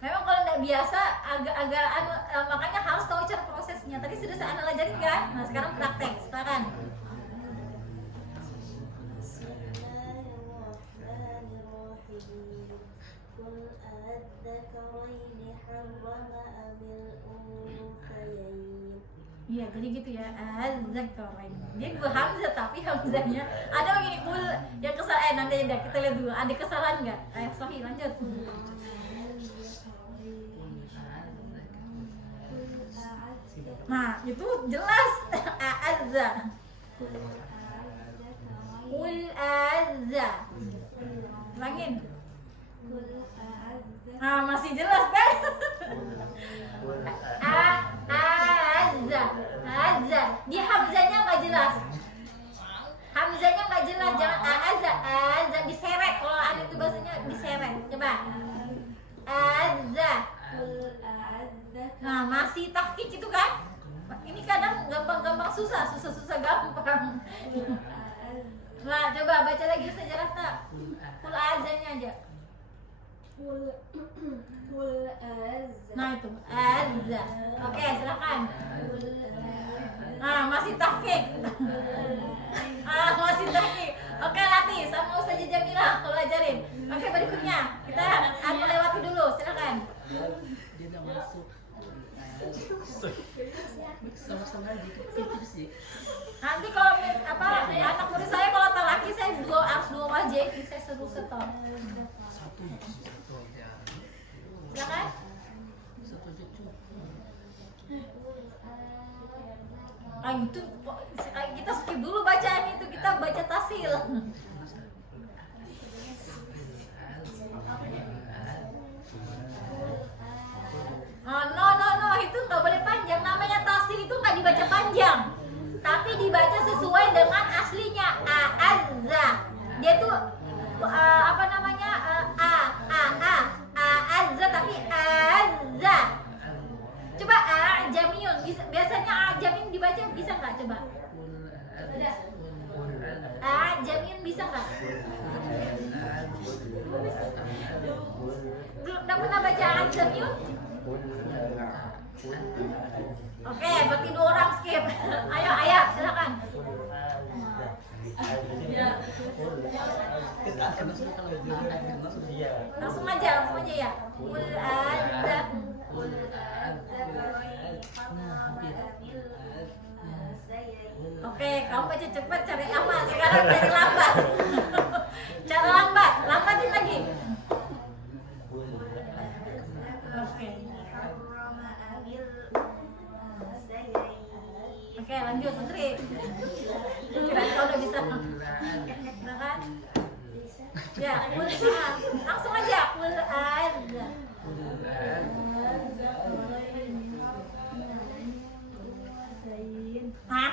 Memang kalau nggak biasa agak makanya harus tahu cara prosesnya. Tadi sudah saya ajarin kan? Nah, sekarang praktek. Silakan. Iya, jadi gitu ya. Az-zakarain. Dia dua hamzah tapi hamzahnya ada begini kul yang kesalahan nanti aja kita lihat dulu. Ada kesalahan nggak? Ayo, Sofi lanjut. Nah, itu jelas azza. Kul azza. Langin. Nah, masih jelas kan? Azza. Azza. Di hamzanya nggak jelas. Hamzanya nggak jelas, jangan azza. Azza diseret. Kalau ada itu bahasanya diseret. Coba. Azza. Nah, masih tahqiq itu kan? Ini kadang gampang-gampang susah gampang. Nah, coba baca lagi sejarah tak? Kul azannya aja. Kul azza. Nah, itu azza. Oke, silakan. Nah, masih tahqiq. Masih tahqiq. Oke, latih sama Ustazah Jamila kalau ajarin. Oke, berikutnya kita aku lewati dulu, silakan. Dia udah masuk. Sama-sama aja kecil sih. Nanti kalau anak murid saya kalau talaki saya harus dua wajib, saya suruh setor. Satu aja. Silakan. Satu aja cukup. Itu kita skip dulu bacaan itu, kita baca tasil. No, itu nggak boleh panjang. Namanya tasil itu nggak dibaca panjang, tapi dibaca sesuai dengan aslinya. Azza. Dia tuh apa namanya? Azza tapi azza. Coba jamiyun. Biasanya jamiyun dibaca bisa nggak? Coba. Jamiyun bisa nggak? Belum pernah baca jamiyun? Oke, berarti dua orang skip. Ayo, silakan. Langsung aja ya. Kul adza. Oke, kamu baca cepat, cari aman. Sekarang cari lambat. Cara lambatin lagi. Oke, lanjut Putri. Kira kau udah bisa. Silakan. Ya, langsung aja. Kul adza.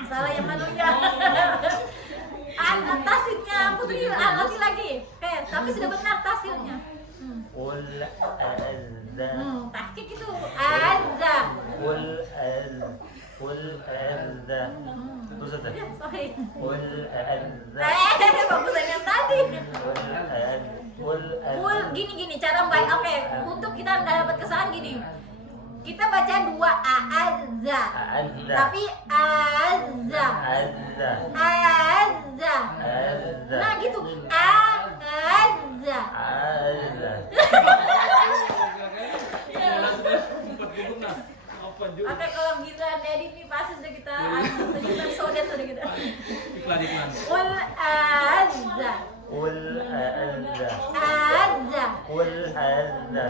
Salah yang manunya. Tasilnya Putri lagi. Oke, tapi sudah benar tasilnya. Qul azza. Tahqiq itu azza. Qul azza. Terus ada. Sorry. Qul azza. Bagusan yang tadi. Qul Gini cara baik. Oke, untuk kita nggak dapat kesalahan gini. Kita baca dua azza. Tapi azza. Nah gitu. Azza. Oke, kalau giliran edit nih pasti sudah kita episode sudah kita. Iklan. Qul azza.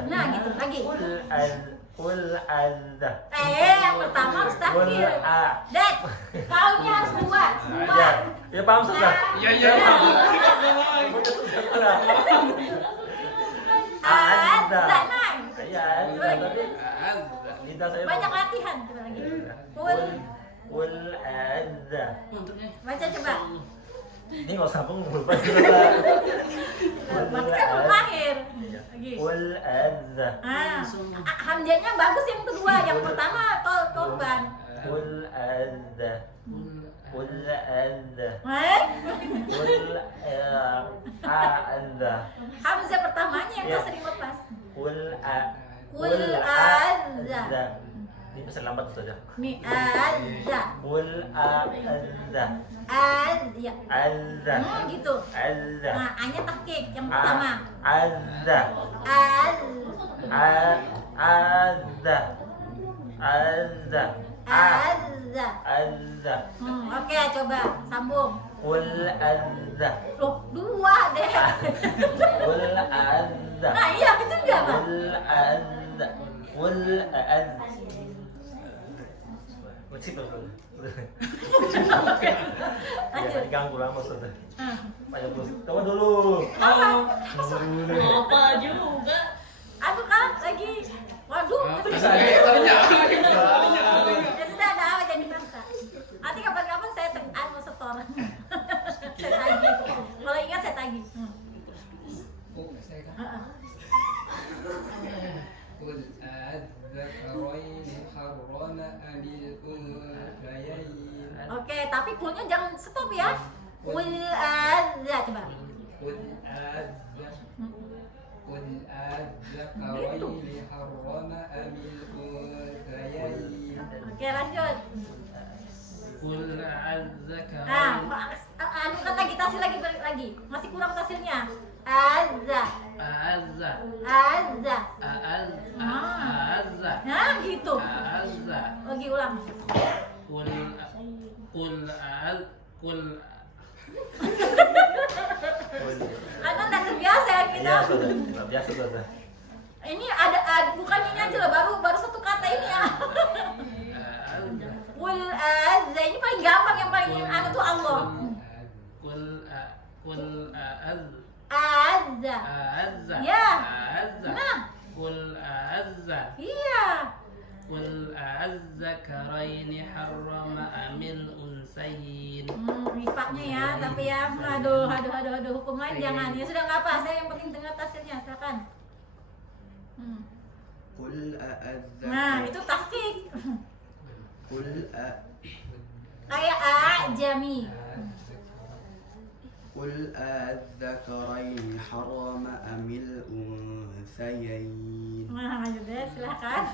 Nah gitu lagi. Qul azza. Yang pertama harus tahqiq. Dek, kaunya harus dua. Ya paham sudah. Iya. Azza. Ya, tapi Tidak, saya Banyak mau. latihan. Coba lagi. Qul adza. Untuknya. Baca coba. Ini nggak usah lupa. Berarti kan belum lahir. Lagi. Qul adza. Hamzanya bagus yang kedua, yang pertama korban. Qul adza. Qul adza. Qul adza. Hamzah pertamanya yang Iya. sering lepas. Qul Qul adza. Ini pesan lambat saja. Mi adza. Qul adza. Ya. Adza. Gitu. Adza. Nah, A-nya tahqiq yang pertama. Adza. Adza. Adza. Adza. Adza. Adza. Oke, coba sambung. Qul adza. Loh, dua deh. Qul adza. Nah, iya itu dia, Pak. Qul adza. Qul adza. Mesti betul. Lanjut. Diganggu lama sudah. Ah. Banyak bos. Coba dulu. Apa juga? Aduh, Kak, lagi. Waduh, Bisa tanya. ya sudah ada apa jadi maksa. Nanti kapan-kapan saya setor. Saya tagih. Kalau ingat saya tagih. Oh, saya kan. Heeh. Qul adzakaraini harrama amil unthayain. Oke, tapi kulnya jangan stop ya. Qul adza coba. Qul adzakaraini harrama amil unthayain. Oke, lanjut. Qul adzakaraini. Nah, anu kan lagi tasil lagi balik lagi. Masih kurang tasilnya. Adza. Azza. Adza. Azza. Nah, gitu. Azza. Lagi ulang. Qul Anu enggak terbiasa ya kita. Iya, sudah. Nggak biasa sudah. Ini ada bukan ini aja loh, baru satu kata ini ya. Azza. Qul adza ini paling gampang, yang paling anu tuh Allah. Qul Adza. azza. Ya. Azza. Nah. Qul azza. Iya. Qul a'azzakaraini harrama amil unsayin. Rifaknya ya, tapi ya, aduh, hukum lain jangan. Ya sudah nggak apa, saya yang penting dengar tafsirnya, silakan. Qul a'adzakar. Nah, itu tahqiq. Qul Kayak a'jami. Qul a'adzakaraini harrama amil unthayain. Nah, lanjut deh, silakan.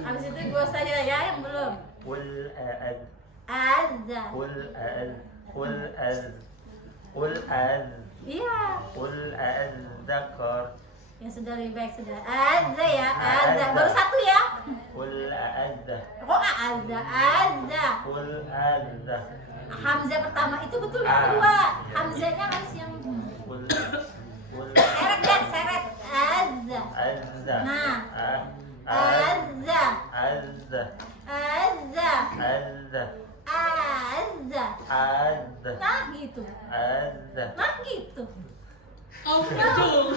Habis itu gue saja ya yang belum. Qul Adza. Qul Iya. adzakar. Ya sudah, lebih baik sudah. Adza ya, adza. Baru satu ya. Qul adza. Kok adza? Adza. Qul adza. Hamzah pertama itu betul, yang kedua Hamzahnya harus yang Qul seret ya, seret. Adza. adza. Nah. Adza. Adza. Adza. Adza. Adza. Adza. Adza. Nah gitu. Adza. Nah gitu. Oh, betul.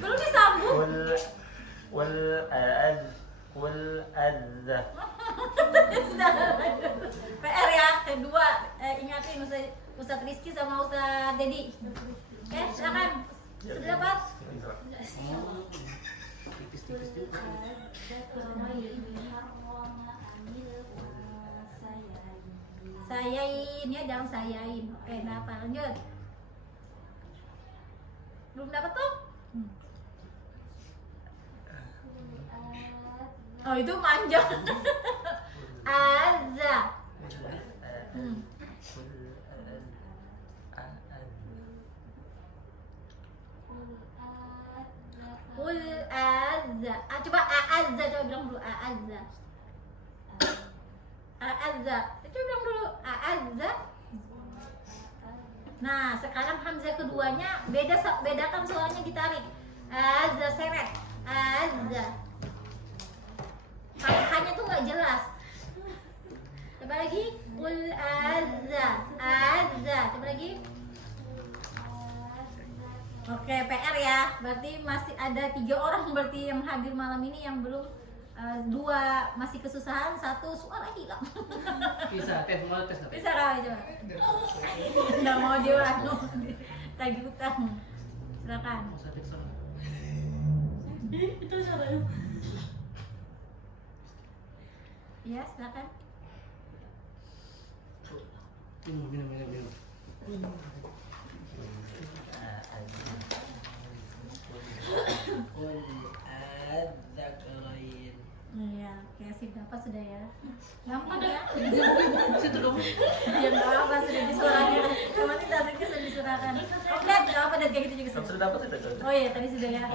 Belum disambung. Qul adza. PR ya, kedua ingatin Ustaz Rizky sama Ustaz Dedi. Oke, silakan. Sudah dapat? Tipis-tipis juga. Sayain ya, jangan sayain. Oke, dapat. Lanjut. Belum dapat tuh? Oh, itu manja. Azza. Qul azza. Coba azza, coba bilang dulu azza. Azza. Coba bilang dulu azza. Nah, sekarang hamzah keduanya bedakan suaranya, ditarik. Azza, seret. Azza. Fathahnya tuh nggak jelas. Coba lagi. Qul azza. Azza. Coba lagi. Oke, PR ya. Berarti masih ada 3 orang berarti yang hadir malam ini yang belum dua masih kesusahan, satu suara hilang. Bisa tes, mau tes apa? Bisa kah coba? Nggak mau dia anu tagih utang. Silakan. Mau saya tes sama. Itu caranya. Ya, silakan. Minum. Iya, oke, sip, dapat sudah ya. Gampang ya. Situ dong. Ya nggak apa, sudah disuarakan. Cuma tidak sudah disuarakan. Oke, nggak apa dan kayak gitu juga sudah. Sudah dapat sudah. Oh iya, tadi sudah ya.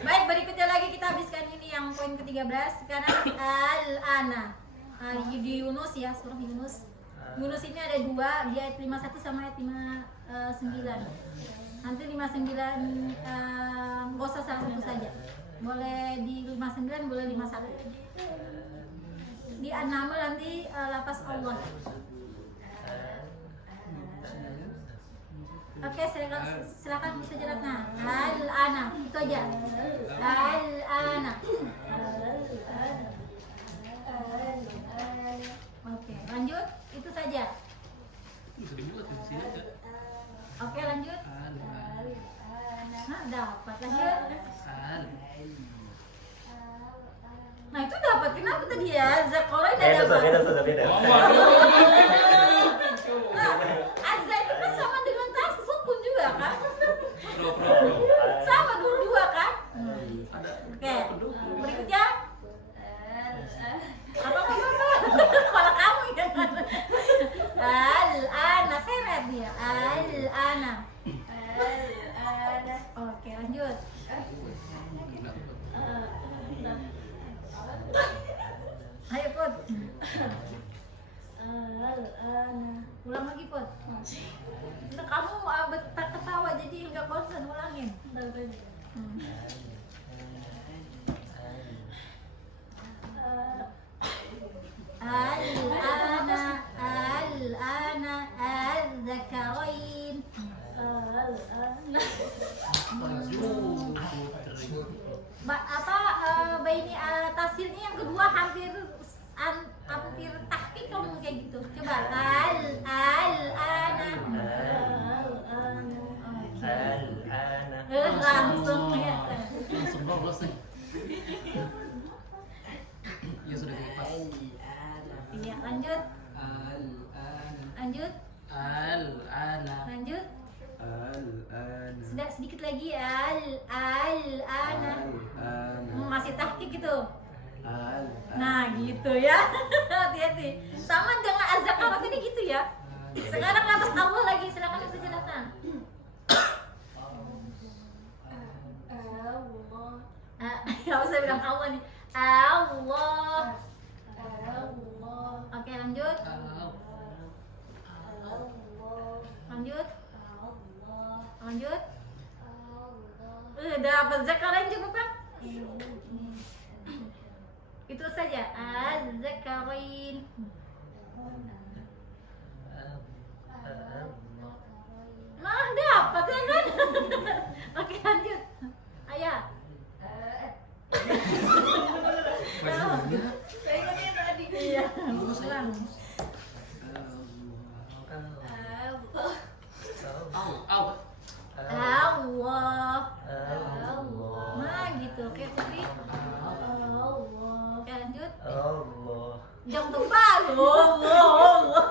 Baik, berikutnya lagi kita habiskan ini yang poin ke-13. Sekarang al-ana. Di Yunus ya, surah Yunus. Yunus ini ada dua, di ayat 51 sama ayat 59. Nanti 59 nggak usah salah satu saja. Boleh di 59, boleh 51. Di An-Naml nanti lapas Allah. Oke, silakan bisa jelaskan. Al-ana, itu aja. Al-ana. Oke, lanjut. Itu saja. Bisa dibuat di sini aja. Oke, lanjut. Nah, dapat. Lanjut. Nah, itu dapat. Kenapa tadi ya? Zakorai udah dapat. Beda. Nah, azza itu kan sama dengan tas sukun juga kan? Pro. Sama dua kan? Ada. Oke, berikutnya. Apa? Kepala kamu ya. Al-ana, seret dia. Al-ana. Oke, lanjut. Ayo Put. Ulang lagi Put. Udah kamu ketawa jadi nggak konsen, ulangin. Al-ana al-zakarain. Baini tasilnya yang kedua hampir tahqiq kamu kayak gitu. Coba al-ana. Langsung ya. Langsung lolos nih. Ya sudah pas. Iya, lanjut. Lanjut. Al-ana. Lanjut. Al-ana. Sudah sedikit lagi al-ana. Masih tahqiq gitu. Nah, gitu ya. Hati-hati. Sama dengan az-zakarat ini gitu ya. Sekarang lapas Allah lagi, silakan bisa jelaskan. Enggak usah bilang Allah nih. Allah. Oke, lanjut. Lanjut. Lanjut. Udah apa zakarin cukup kan? Itu saja. Az-zakarin. Nah, dapat ya kan? Oke, lanjut. Ayo. Iya, ulang. Allah. Nah, gitu. Oke, Putri. Oke, lanjut. Jangan tebal. Allah.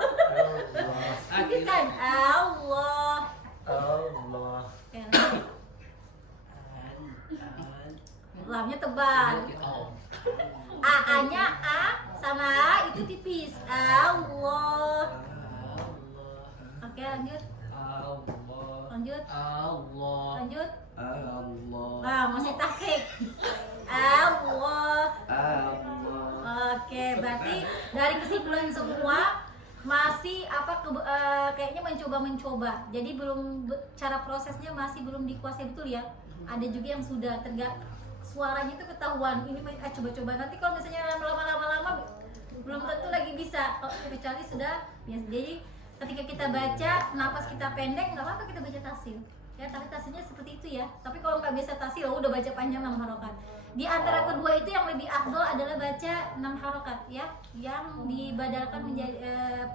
Lanjutkan. Allah. Oke, lanjut. Lamnya tebal. A-nya A sama A itu tipis. Allah. Oke, lanjut. Lanjut. Lanjut. Nah, masih tahqiq. Allah. Oke, berarti dari kesimpulan semua masih kayaknya mencoba. Jadi belum cara prosesnya masih belum dikuasai betul ya. Ada juga yang sudah suaranya itu ketahuan. Ini coba-coba. Nanti kalau misalnya lama-lama belum tentu lagi bisa. Kecuali sudah biasa. Jadi ketika kita baca, napas kita pendek, nggak apa-apa kita baca tasil. ya, tapi tasilnya seperti itu ya. Tapi kalau nggak bisa tasil, udah baca panjang 6 harokat. Di antara kedua itu yang lebih afdol adalah baca 6 harokat ya, yang dibadalkan menjadi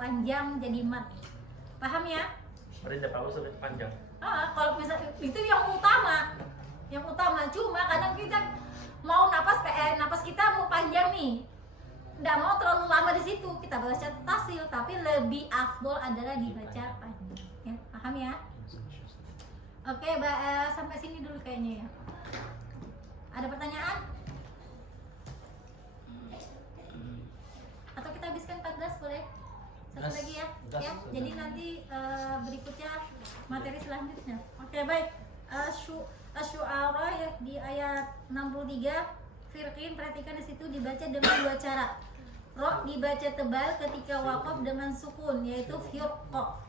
panjang jadi mat. Paham ya? Berarti dapat sudah panjang. Kalau misalnya itu yang utama, cuma kadang kita mau napas kita mau panjang nih, nggak mau terlalu lama di situ, kita baca tasil, tapi lebih afdol adalah dibaca panjang ya. Paham ya? Oke, sampai sini dulu kayaknya ya. Ada pertanyaan? Atau kita habiskan 14 boleh? Satu lagi ya. Ya, jadi nanti berikutnya materi selanjutnya. Oke, baik. Asy-Syu'ara ya, di ayat 63 firqin, perhatikan di situ dibaca dengan dua cara. Ro dibaca tebal ketika waqaf dengan sukun, yaitu firqa.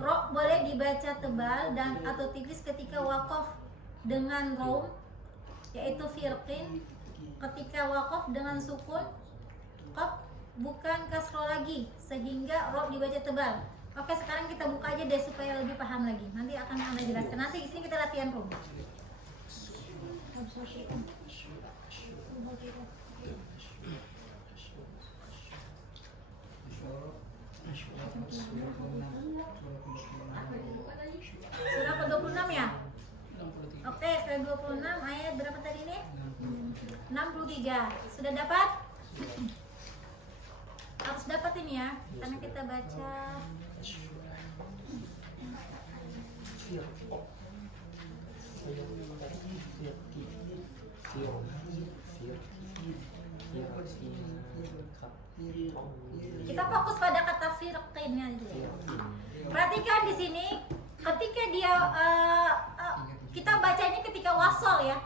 Ro boleh dibaca tebal dan atau tipis ketika waqaf dengan raum, yaitu firqin. Ketika waqaf dengan sukun, qaf bukan kasro lagi, sehingga ro dibaca tebal. Oke, sekarang kita buka aja deh supaya lebih paham lagi. Nanti akan Anda jelaskan. Nanti di sini kita latihan rum. Surah ke-26 ya? Oke, ke-26 ayat berapa tadi nih? 63. Sudah dapat? Harus dapat ini ya, karena kita baca kita fokus pada kata firqinnya aja. Perhatikan di sini ketika dia kita baca ini ketika wasol ya,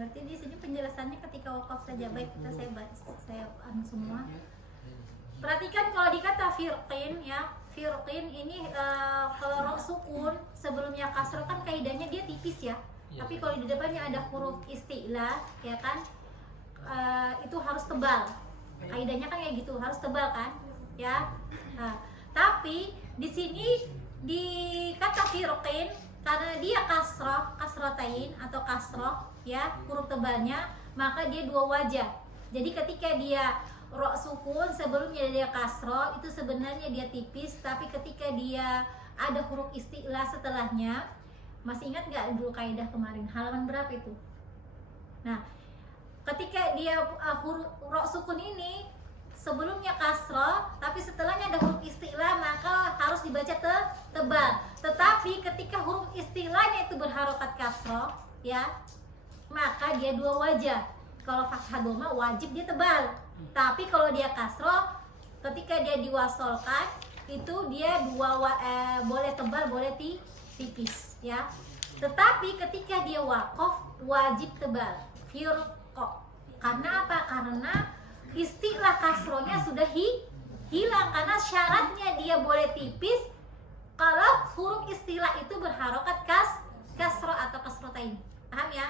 berarti di sini penjelasannya ketika wakaf saja. Baik, saya semua. Perhatikan kalau dikata firqin ya, firqin ini kalau ro sukun sebelumnya kasroh kan kaidahnya dia tipis ya. Tapi kalau di depannya ada huruf isti'la ya kan, itu harus tebal. Kaidahnya kan kayak gitu, harus tebal kan ya. Tapi di sini di kata firqin karena dia kasrotain atau kasroh ya, huruf tebalnya, maka dia dua wajah. Jadi ketika dia ro sukun sebelumnya dia kasroh, itu sebenarnya dia tipis, tapi ketika dia ada huruf isti'la setelahnya, masih ingat nggak dulu kaidah kemarin halaman berapa itu? Nah, ketika dia huruf ro sukun ini sebelumnya kasroh, tapi setelahnya ada huruf isti'la, maka harus dibaca tebal. Tetapi ketika huruf istilahnya itu berharokat kasroh ya, maka dia dua wajah. Kalau fathah doma wajib dia tebal. Tapi kalau dia kasroh, ketika dia diwasolkan, itu dia boleh tebal, boleh tipis ya. Tetapi ketika dia waqaf wajib tebal. Firqa. Karena apa? Karena istilah kasrohnya sudah hilang, karena syaratnya dia boleh tipis kalau huruf istilah itu berharokat kasroh atau kasrotain. Paham ya?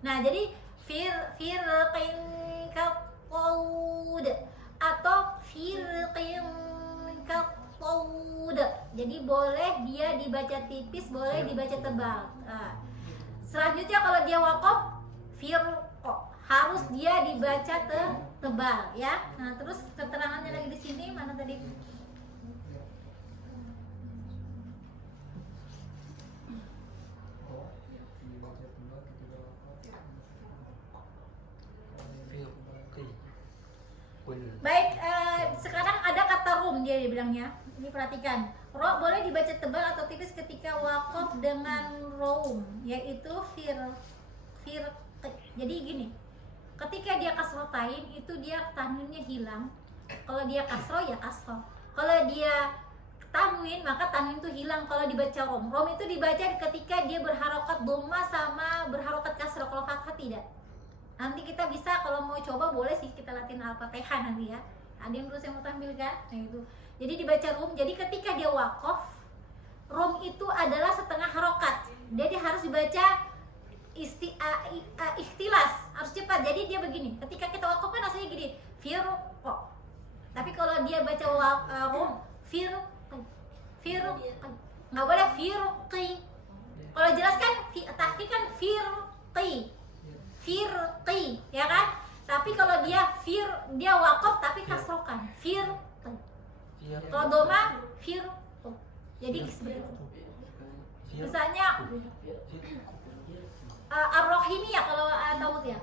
Nah, jadi firqin kaqaud atau firqin kaqaud. Jadi boleh dia dibaca tipis, boleh dibaca tebal. Nah, selanjutnya kalau dia waqaf firqa, harus dia dibaca tebal ya. Nah, terus keterangannya lagi di sini mana tadi? Baik, sekarang ada kata rum dia dibilangnya. Ini perhatikan. Ro boleh dibaca tebal atau tipis ketika waqaf dengan roum, yaitu fir. Jadi gini. Ketika dia kasrotain itu dia tanwinnya hilang. Kalau dia kasroh ya kasroh. Kalau dia tanwin maka tanwin itu hilang kalau dibaca rom. Rom itu dibaca ketika dia berharokat dhamma sama berharokat kasroh. Kalau fathah tidak. Nanti kita bisa kalau mau coba boleh sih kita latihan Al-Fatihah nanti ya. Ada yang dulu saya mau tampilkan. Nah itu. Jadi dibaca rum. Jadi ketika dia waqaf, rum itu adalah setengah harokat. Jadi harus dibaca ikhtilas, harus cepat. Jadi dia begini. Ketika kita waqaf kan aslinya gini, firqa. Tapi kalau dia baca rum, firqi, nggak boleh firqi. Kalau jelaskan tahqiq kan firqi, ya kan? Tapi kalau dia dia waqaf tapi kasrokan, firqi. Kalau doma firqi. Jadi seperti itu. Misalnya ar-rahimi ya kalau tahu ya.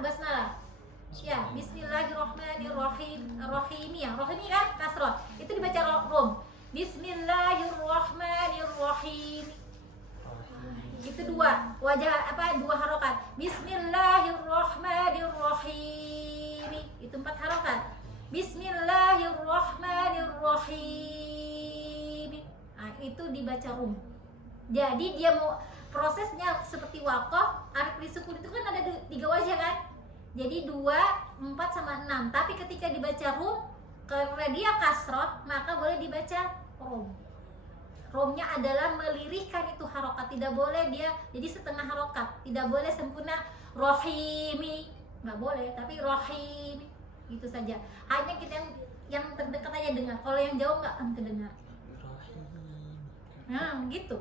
Basmalah. Ya, bismillahirrahmanirrahim. Ar-rahimi ya. Rahimi kan kasrah. Itu dibaca rum. Bismillahirrahmanirrahim. Itu dua harokat. Bismillahirrahmanirrahim. Itu 4 harokat. Bismillahirrahmanirrahim. Nah, itu dibaca rum. Jadi dia mau prosesnya seperti waqaf, arif disukun itu kan ada 3 wajah kan? Jadi 2, 4 sama 6. Tapi ketika dibaca rum, karena dia kasroh, maka boleh dibaca rum. Romnya adalah melirihkan itu harokat, tidak boleh dia jadi setengah harokat, tidak boleh sempurna rohimi, nggak boleh, tapi rohimi itu saja. Hanya kita yang terdekat aja dengar, kalau yang jauh nggak akan terdengar. Nah gitu,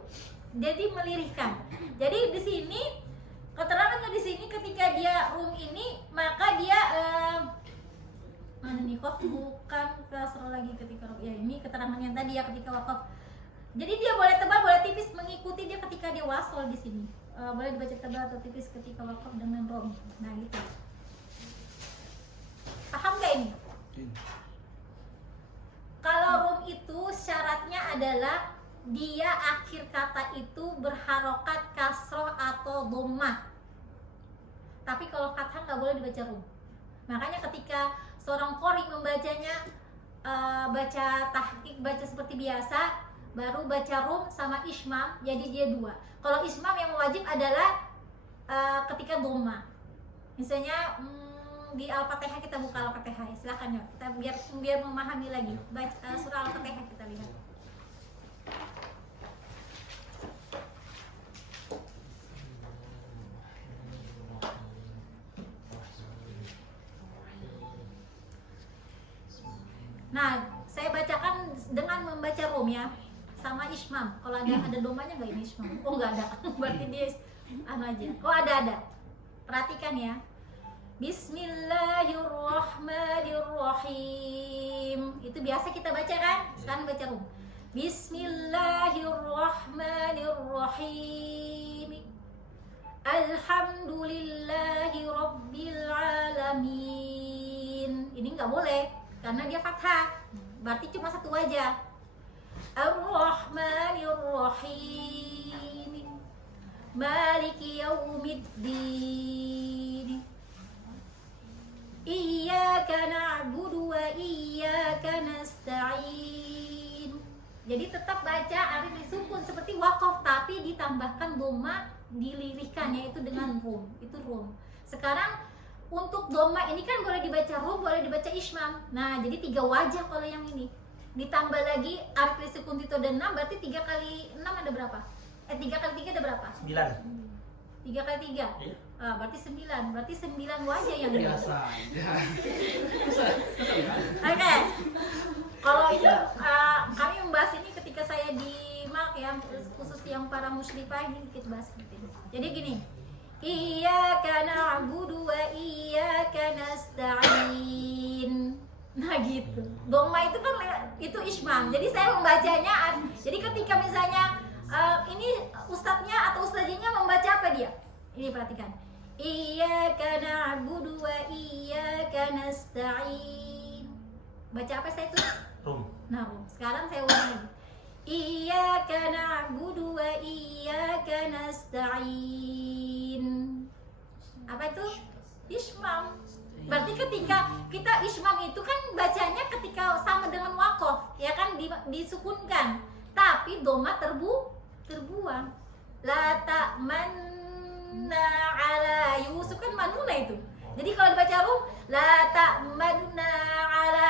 jadi melirihkan. Jadi di sini keterangannya di sini ketika dia rum ini, maka dia mana nih kok bukan kasroh lagi ketika ya ini keterangan yang tadi ya ketika waqaf. Jadi dia boleh tebal, boleh tipis, mengikuti dia ketika dia wasol di sini. Boleh dibaca tebal atau tipis ketika waqaf dengan rom. Nah gitu. Paham gak ini? Kalau rom itu syaratnya adalah dia akhir kata itu berharokat kasroh atau dhammah. Tapi kalau fathah nggak boleh dibaca rom. Makanya ketika seorang qori membacanya baca tahqiq, baca seperti biasa, baru baca rum sama ismam, jadi dia 2. Kalau ismam yang wajib adalah ketika dhammah. Misalnya di Al-Fatihah, kita buka Al-Fatihah ya, silakan ya. Kita biar memahami lagi. Baca surah Al-Fatihah kita lihat. Nah, saya bacakan dengan membaca rum ya, sama ismam. Kalau ada domanya nggak ini ismam? Oh nggak ada, berarti dia aja. Oh ada. Perhatikan ya. Bismillahirrahmanirrahim. Itu biasa kita baca kan? Sekarang baca rum. Bismillahirrahmanirrahim. Alhamdulillahi rabbil alamin. Ini nggak boleh karena dia fathah. Berarti cuma 1 wajah. Ar-Rahmanir-Rahim. Maliki yaumiddin. Iyyaka na'budu wa iyyaka nasta'in. Jadi tetap baca alif disukun seperti waqaf, tapi ditambahkan dhamma, dilirihkan, yaitu dengan rum. Itu rum. Sekarang untuk dhamma ini kan boleh dibaca rum, boleh dibaca ismam. Nah, jadi 3 wajah kalau yang ini. Ditambah lagi alif disukun itu ada 6, berarti 3 kali 6 ada berapa? 3 kali 3 ada berapa? 9. 3 kali 3? Iya. Berarti 9. Berarti 9 wajah yang biasa. Oke. Kalau itu kami membahas ini ketika saya di MAK ya, khusus yang para musyrifah ini kita bahas seperti ini. Jadi gini. Iyyaka na'budu wa iyyaka nasta'in. Nah gitu. Dhamma itu kan itu ismam. Jadi saya membacanya. Jadi ketika misalnya ini ustadznya atau ustazinya membaca apa dia? Ini perhatikan. Iyyaka na'budu wa iyyaka nasta'in. Baca apa saya itu? Rum. Nah, rum. Sekarang saya ulang lagi. Iyyaka na'budu wa iyyaka nasta'in. Apa itu? Ismam. Berarti ketika kita ismam itu kan bacanya ketika sama dengan waqaf, ya kan disukunkan. Tapi dhamma terbuang. La ta'manna ala Yusuf kan manuna itu. Jadi kalau dibaca rum, la ta'manna ala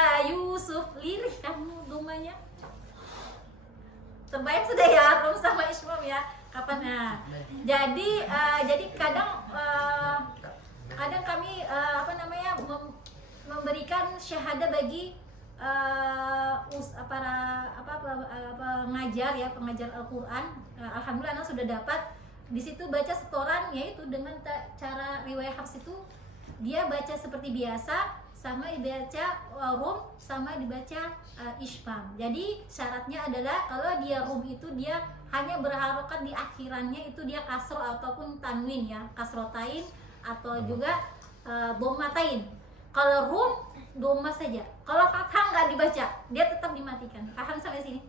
lirih kamu domanya. Terbayang sudah ya rum sama ismam ya kapan nah. Jadi kadang kami memberikan syahadah bagi para pengajar Al-Qur'an. Alhamdulillah anak sudah dapat di situ baca setoran, yaitu dengan cara riwayat Hafs itu dia baca seperti biasa, sama dibaca rum, sama dibaca ishfam. Jadi syaratnya adalah kalau dia rum itu dia hanya berharokat di akhirannya itu dia kasro ataupun tanwin ya, kasrotain atau juga dhammatain. Kalau rum dhamma saja. Kalau fathah nggak dibaca, dia tetap dimatikan. Paham sampai sini?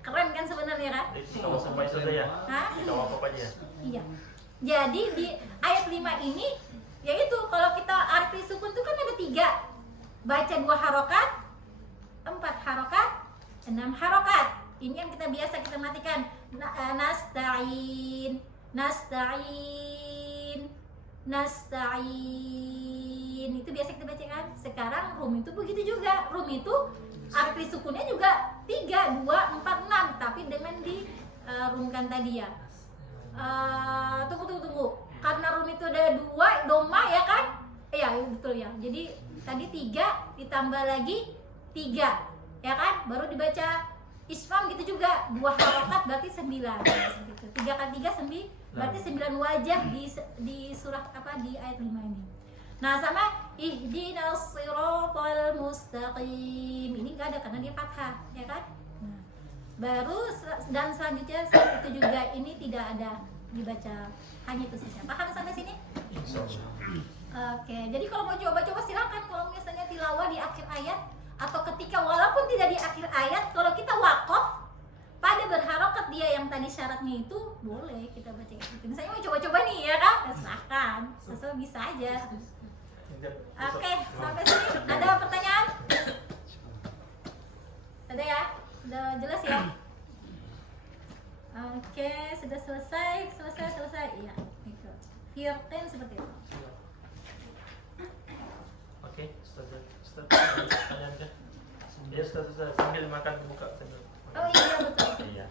Keren kan sebenarnya kan? Kalau sampai saja ya. Hah? Kalau apa aja. Iya. Jadi di ayat 5 ini yaitu kalau kita arti sukun itu kan ada 3. Baca 2 harokat, 4 harokat, 6 harokat. Ini yang kita biasa kita matikan. Nasta'in, nasta'in, nasta'in. Itu biasa kita baca kan. Sekarang rum itu begitu juga. Rum itu arti sukunnya juga 3, 2, 4, 6, tapi dengan dirumkan tadi ya. Tunggu. Karena rum itu ada 2 doma ya kan? Iya betul ya. Jadi tadi 3 ditambah lagi 3 ya kan? Baru dibaca isfam gitu juga. 2 harokat berarti 9. 3 kali 3 9 berarti 9 wajah di surah di ayat 5 ini. Nah sama ihdinas siratal mustaqim. Ini enggak ada karena dia fathah ya kan? Nah, baru dan selanjutnya saat itu juga ini tidak ada dibaca, hanya itu saja. Paham sampai sini? Oke, jadi kalau mau coba-coba silakan. Kalau misalnya tilawah di akhir ayat atau ketika walaupun tidak di akhir ayat, kalau kita wakaf pada berharokat dia yang tadi syaratnya itu boleh kita baca gitu. Misalnya mau coba-coba nih ya kan? Ya, silahkan, sesuai bisa aja. Oke, sampai sini ada pertanyaan? Ada ya? Udah jelas ya? Oke, sudah selesai. Iya, itu. Firqin seperti itu. Oke, Ustaz. Pertanyaan kan? Ya, Ustaz, sambil makan buka sambil. Oh iya betul. Iya.